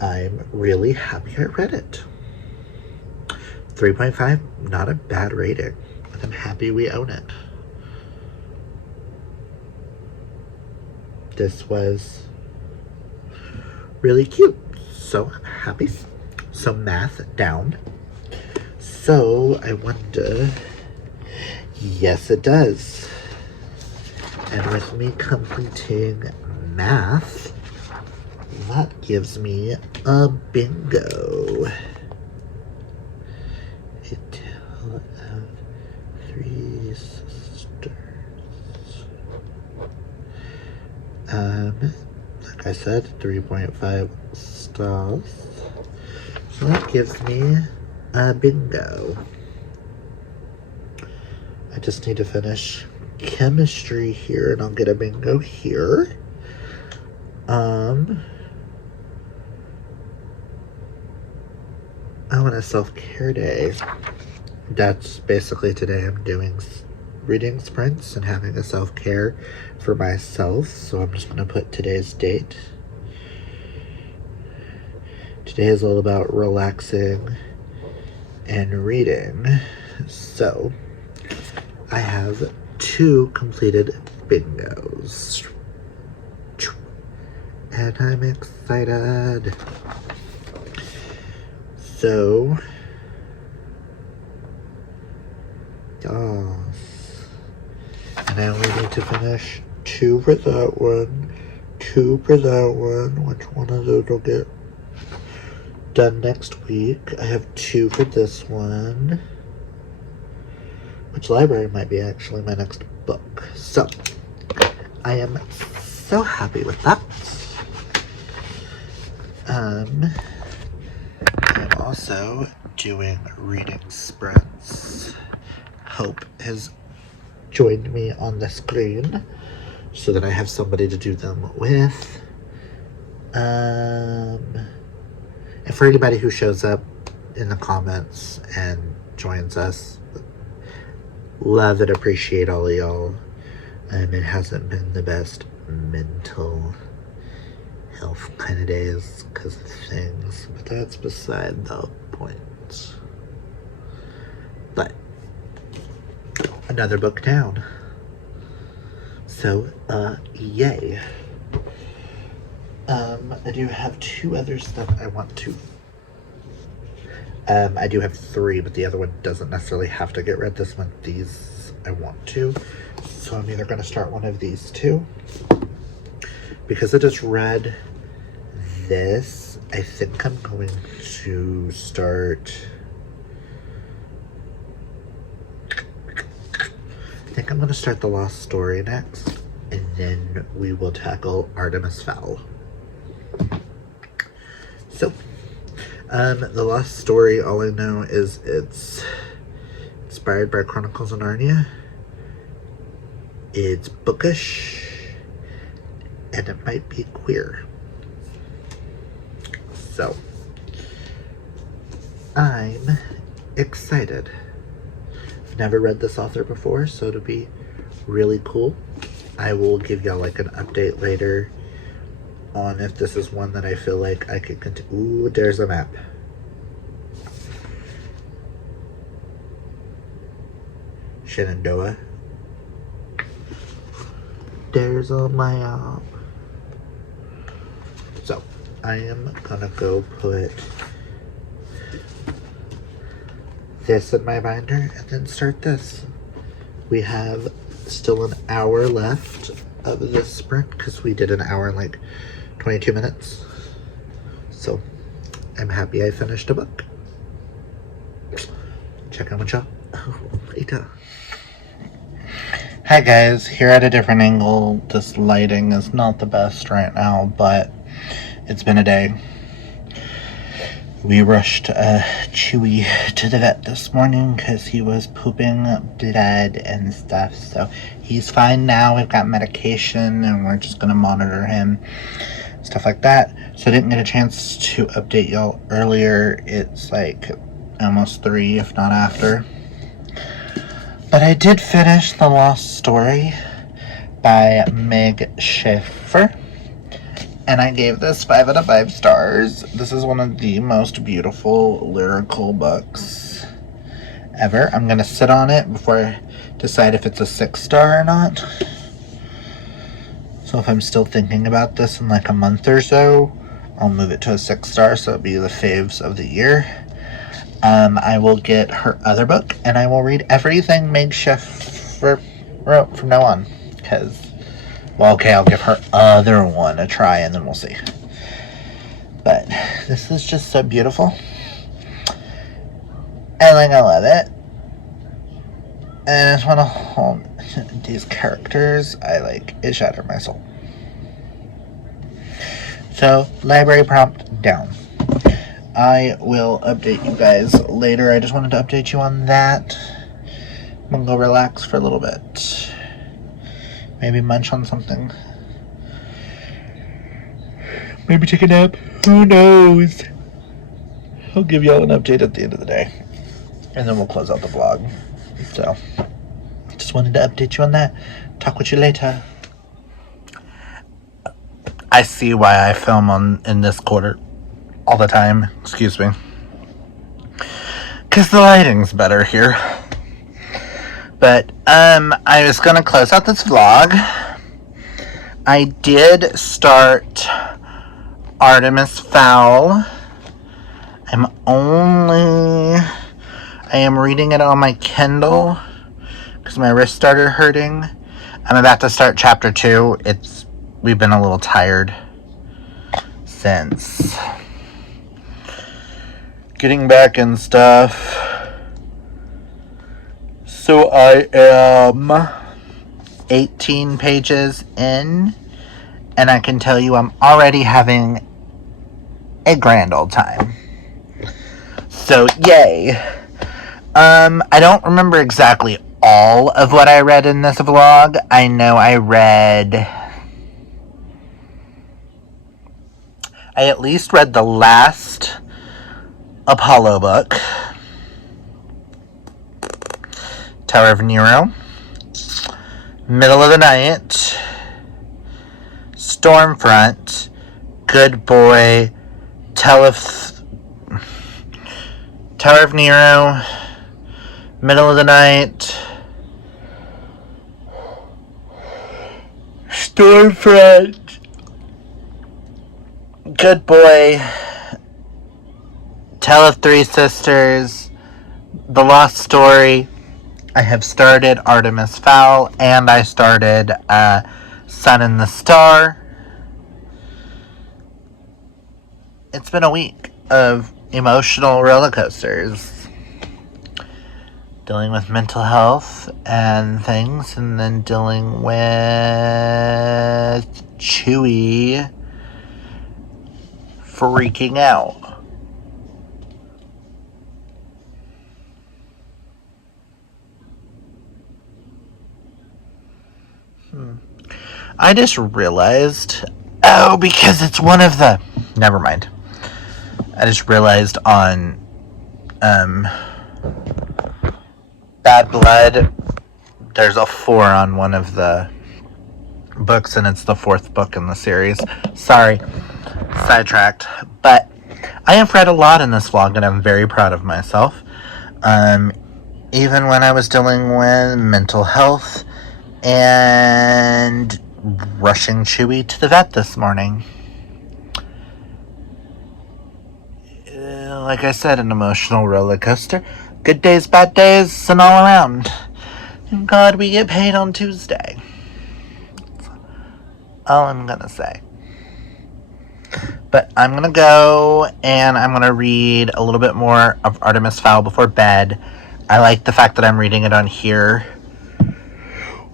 I'm really happy I read it. 3.5, not a bad rating, and I'm happy we own it. This was really cute, so I'm happy. So math down. So I wonder, yes it does. And with me completing math, that gives me a bingo. A tale of three sisters. Like I said, 3.5 stars. So that gives me a bingo. I just need to finish chemistry here and I'll get a bingo here. Oh, and a self-care day. That's basically today. I'm doing reading sprints and having a self-care for myself. So I'm just going to put today's date. Today is all about relaxing and reading. So I have 2 completed bingos. And I'm excited. So, yes. And I only need to finish 2 for that one, 2 for that one. Which one of those will get done next week? I have 2 for this one. Which library might be actually my next book. So, I am so happy with that. I'm also doing reading sprints. Hope has joined me on the screen so that I have somebody to do them with. And for anybody who shows up in the comments and joins us, love and appreciate all of y'all. It hasn't been the best mental health kind of days because of things, but that's beside the point. But another book down. So, yay. I do have 2 others that I want to. I do have 3, but the other one doesn't necessarily have to get read this month. These I want to. So I'm either going to start one of these 2. Because I just read this, I think I'm going to start. I think I'm going to start The Lost Story next, and then we will tackle Artemis Fowl. So, The Lost Story, all I know is it's inspired by Chronicles of Narnia. It's bookish, and it might be queer. So, I'm excited. I've never read this author before, so it'll be really cool. I will give y'all like an update later on if this is one that I feel like I could continue. Ooh, there's a map. Shenandoah. There's all my So I am gonna go put this in my binder and then start this. We have still an hour left of this sprint because we did an hour in like 22 minutes. So I'm happy I finished a book. Check out my y'all later. Hi guys, here at a different angle. This lighting is not the best right now, but it's been a day. We rushed Chewy to the vet this morning because he was pooping blood and stuff. So he's fine now. We've got medication and we're just going to monitor him. Stuff like that. So I didn't get a chance to update y'all earlier. It's like almost 3, if not after. But I did finish The Lost Story by Meg Schaefer. And I gave this 5 out of 5 stars. This is one of the most beautiful lyrical books ever. I'm going to sit on it before I decide if it's a 6-star or not. So if I'm still thinking about this in like a month or so, I'll move it to a 6-star, so it'll be the faves of the year. I will get her other book, and I will read everything Meg Schaefer wrote from now on. Because... well, okay, I'll give her other one a try, and then we'll see. But this is just so beautiful. And, like, I love it. And I just want to hold these characters. It shattered my soul. So, library prompt down. I will update you guys later. I just wanted to update you on that. I'm going to go relax for a little bit. Maybe munch on something. Maybe take a nap. Who knows? I'll give y'all an update at the end of the day. And then we'll close out the vlog. So, just wanted to update you on that. Talk with you later. I see why I film in this quarter all the time. Excuse me. Because the lighting's better here. But, I was going to close out this vlog. I did start Artemis Fowl. I am reading it on my Kindle because my wrist started hurting. I'm about to start chapter 2. We've been a little tired since getting back and stuff. So I am 18 pages in, and I can tell you I'm already having a grand old time. So, yay. I don't remember exactly all of what I read in this vlog. I know I at least read the last Apollo book. Tower of Nero, Middle of the Night, Stormfront, Good Boy, Tower of Nero, Middle of the Night, Stormfront, Good Boy, Tale of Three Sisters, The Lost Story. I have started Artemis Fowl, and I started Sun and the Star. It's been a week of emotional roller coasters. Dealing with mental health and things, and then dealing with Chewy freaking out. I just realized, because it's one of the, never mind. I just realized on, Bad Blood, there's a 4 on one of the books, and it's the 4th book in the series. Sorry, sidetracked. But I have read a lot in this vlog, and I'm very proud of myself. Even when I was dealing with mental health and rushing Chewy to the vet this morning. Like I said, an emotional roller coaster. Good days, bad days, and all around. And God, we get paid on Tuesday. That's all I'm gonna say. But I'm gonna go and I'm gonna read a little bit more of Artemis Fowl before bed. I like the fact that I'm reading it on here.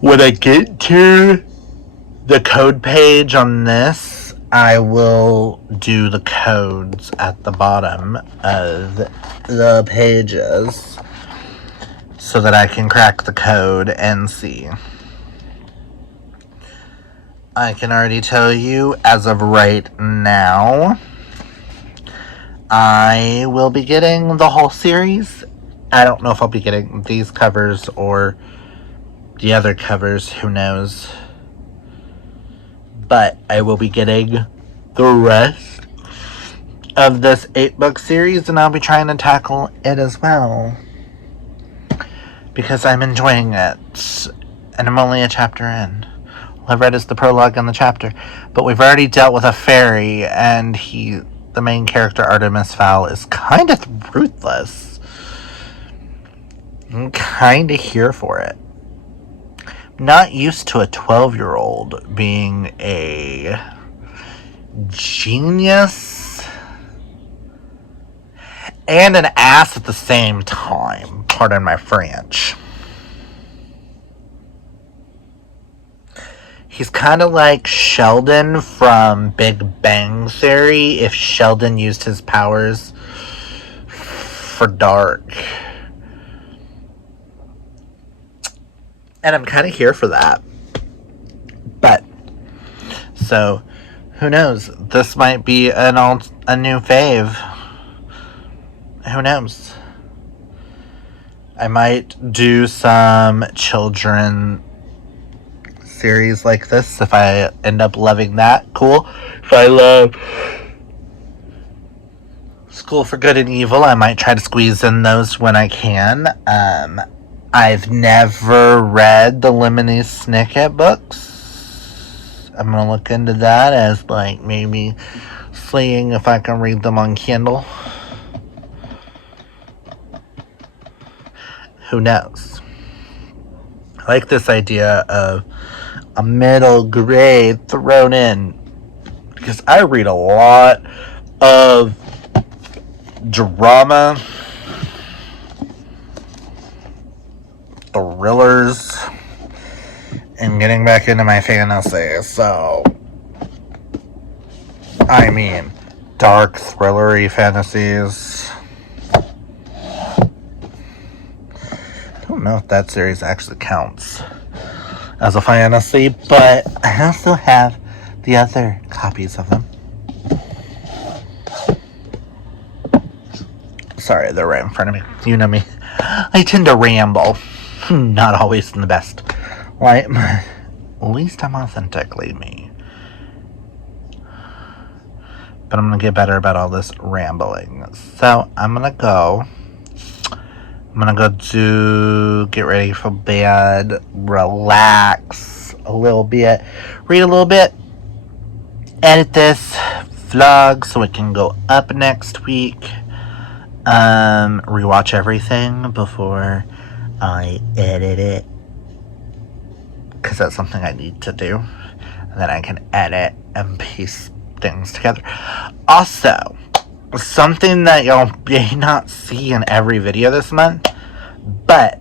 When I get to the code page on this, I will do the codes at the bottom of the pages so that I can crack the code and see. I can already tell you, as of right now, I will be getting the whole series. I don't know if I'll be getting these covers or the other covers, who knows. But I will be getting the rest of this 8-book series, and I'll be trying to tackle it as well. Because I'm enjoying it. And I'm only a chapter in. All I've read is the prologue and the chapter. But we've already dealt with a fairy, and the main character, Artemis Fowl, is kind of ruthless. I'm kind of here for it. Not used to a 12-year-old being a genius and an ass at the same time. Pardon my French. He's kind of like Sheldon from Big Bang Theory if Sheldon used his powers for dark. And I'm kind of here for that. But, so, who knows? This might be a new fave. Who knows? I might do some children series like this if I end up loving that. Cool. If I love School for Good and Evil, I might try to squeeze in those when I can. I've never read the Lemony Snicket books. I'm gonna look into that as maybe seeing if I can read them on Kindle. Who knows? I like this idea of a middle grade thrown in, because I read a lot of drama, thrillers, and getting back into my fantasy. So, I mean, dark, thrillery fantasies. I don't know if that series actually counts as a fantasy, but I also have the other copies of them. Sorry, they're right in front of me. You know me. I tend to ramble. Not always in the best light. At least I'm authentically me. But I'm going to get better about all this rambling. So, I'm going to go. I'm going to get ready for bed, relax a little bit, read a little bit, edit this vlog so it can go up next week, rewatch everything before I edit it, because that's something I need to do, and then I can edit and piece things together. Also, something that y'all may not see in every video this month, but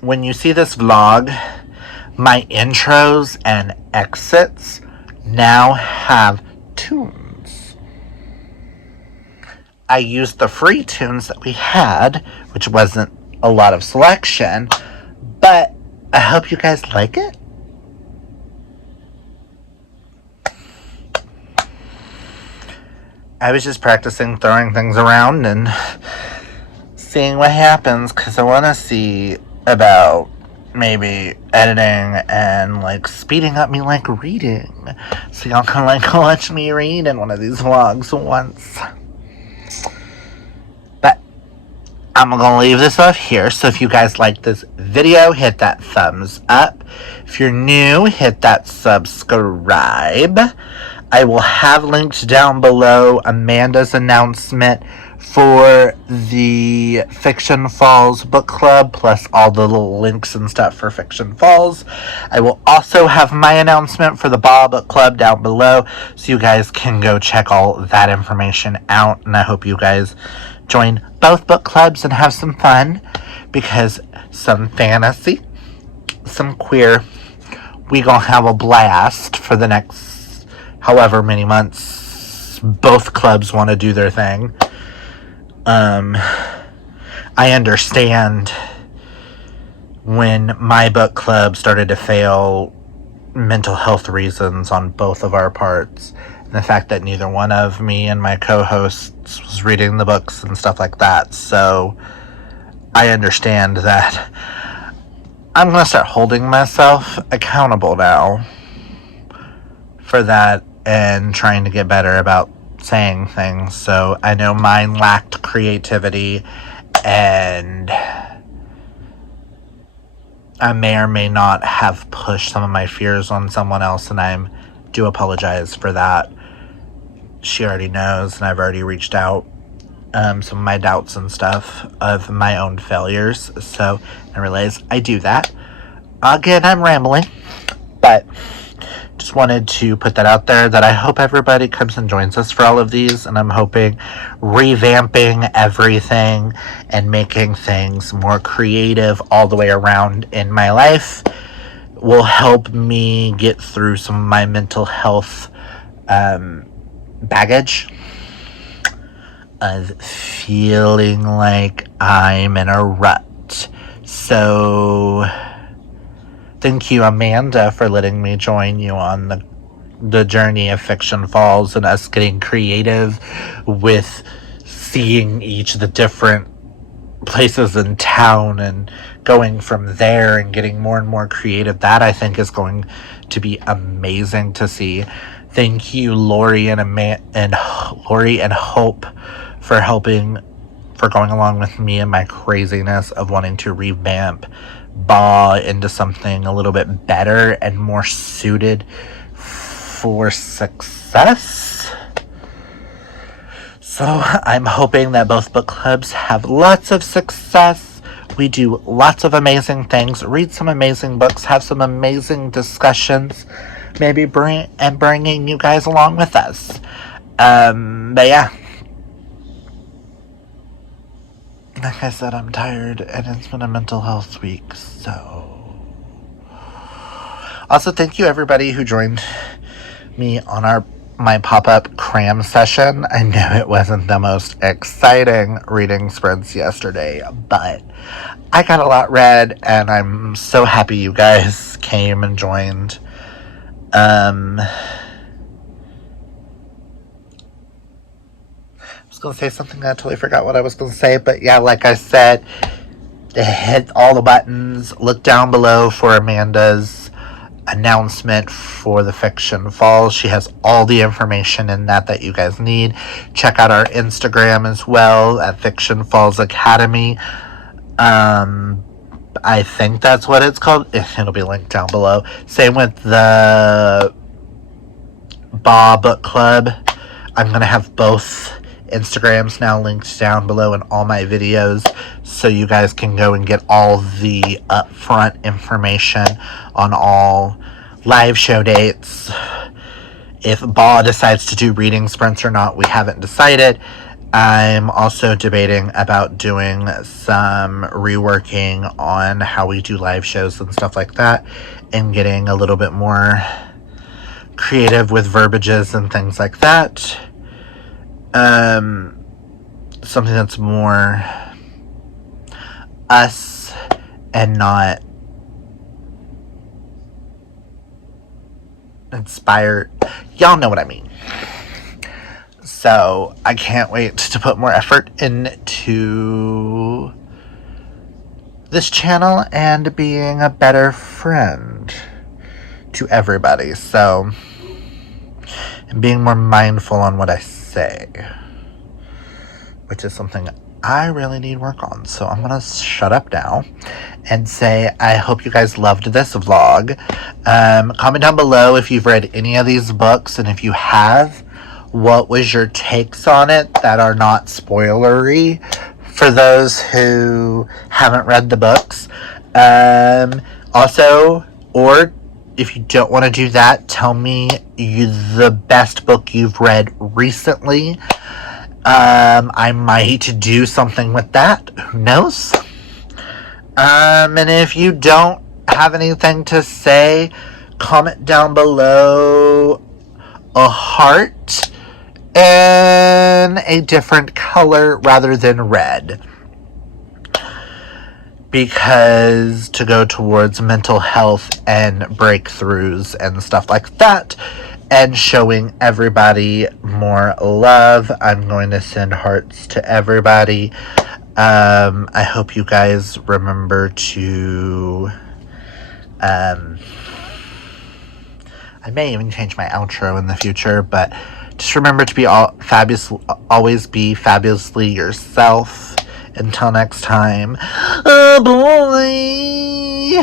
when you see this vlog, my intros and exits now have tunes. I used the free tunes that we had, which wasn't a lot of selection, but I hope you guys like it. I was just practicing throwing things around and seeing what happens, because I want to see about maybe editing and speeding up me reading, so y'all can watch me read in one of these vlogs once. But I'm going to leave this off here. So if you guys like this video, hit that thumbs up. If you're new, hit that subscribe. I will have linked down below Amanda's announcement for the Fiction Falls book club, plus all the little links and stuff for Fiction Falls. I will also have my announcement for the Ball book club down below, so you guys can go check all that information out. And I hope you guys join both book clubs and have some fun, because some fantasy, some queer, we gonna have a blast for the next however many months both clubs want to do their thing. I understand when my book club started to fail, mental health reasons on both of our parts, and the fact that neither one of me and my co-hosts was reading the books and stuff like that. So I understand that. I'm going to start holding myself accountable now for that and trying to get better about saying things. So I know mine lacked creativity, and I may or may not have pushed some of my fears on someone else, and I do apologize for that. She already knows, and I've already reached out some of my doubts and stuff of my own failures. So I realize I do that. Again, I'm rambling, but just wanted to put that out there, that I hope everybody comes and joins us for all of these, and I'm hoping revamping everything and making things more creative all the way around in my life will help me get through some of my mental health baggage of feeling like I'm in a rut. So thank you, Amanda, for letting me join you on the journey of Fiction Falls and us getting creative with seeing each of the different places in town and going from there and getting more and more creative. That, I think, is going to be amazing to see. Thank you, Lori and Hope, for going along with me and my craziness of wanting to revamp Ball into something a little bit better and more suited for success. So I'm hoping that both book clubs have lots of success. We do lots of amazing things, read some amazing books, have some amazing discussions, maybe bringing you guys along with us. But yeah, like I said, I'm tired, and it's been a mental health week, so. Also, thank you everybody who joined me on my pop-up cram session. I know it wasn't the most exciting reading sprints yesterday, but I got a lot read, and I'm so happy you guys came and joined. I was going to say something, I totally forgot what I was going to say, but yeah, like I said, hit all the buttons, look down below for Amanda's announcement for the Fiction Falls. She has all the information in that you guys need. Check out our Instagram as well at Fiction Falls Academy. I think that's what it's called. It'll be linked down below. Same with the Baw Book Club. I'm going to have both Instagrams now linked down below in all my videos, so you guys can go and get all the upfront information on all live show dates. If Baw decides to do reading sprints or not, we haven't decided. I'm also debating about doing some reworking on how we do live shows and stuff like that, and getting a little bit more creative with verbiages and things like that. Something that's more us and not inspired. Y'all know what I mean. So I can't wait to put more effort into this channel and being a better friend to everybody. So, and being more mindful on what I say, which is something I really need work on. So I'm going to shut up now and say I hope you guys loved this vlog. Comment down below if you've read any of these books, and if you have, what was your takes on it that are not spoilery for those who haven't read the books. Also, or if you don't want to do that, tell me the best book you've read recently. I might do something with that. Who knows? And if you don't have anything to say, comment down below a heart in a different color rather than red, because to go towards mental health and breakthroughs and stuff like that, and showing everybody more love, I'm going to send hearts to everybody. I hope you guys remember to I may even change my outro in the future, but just remember to be always be fabulously yourself. Until next time. Oh boy.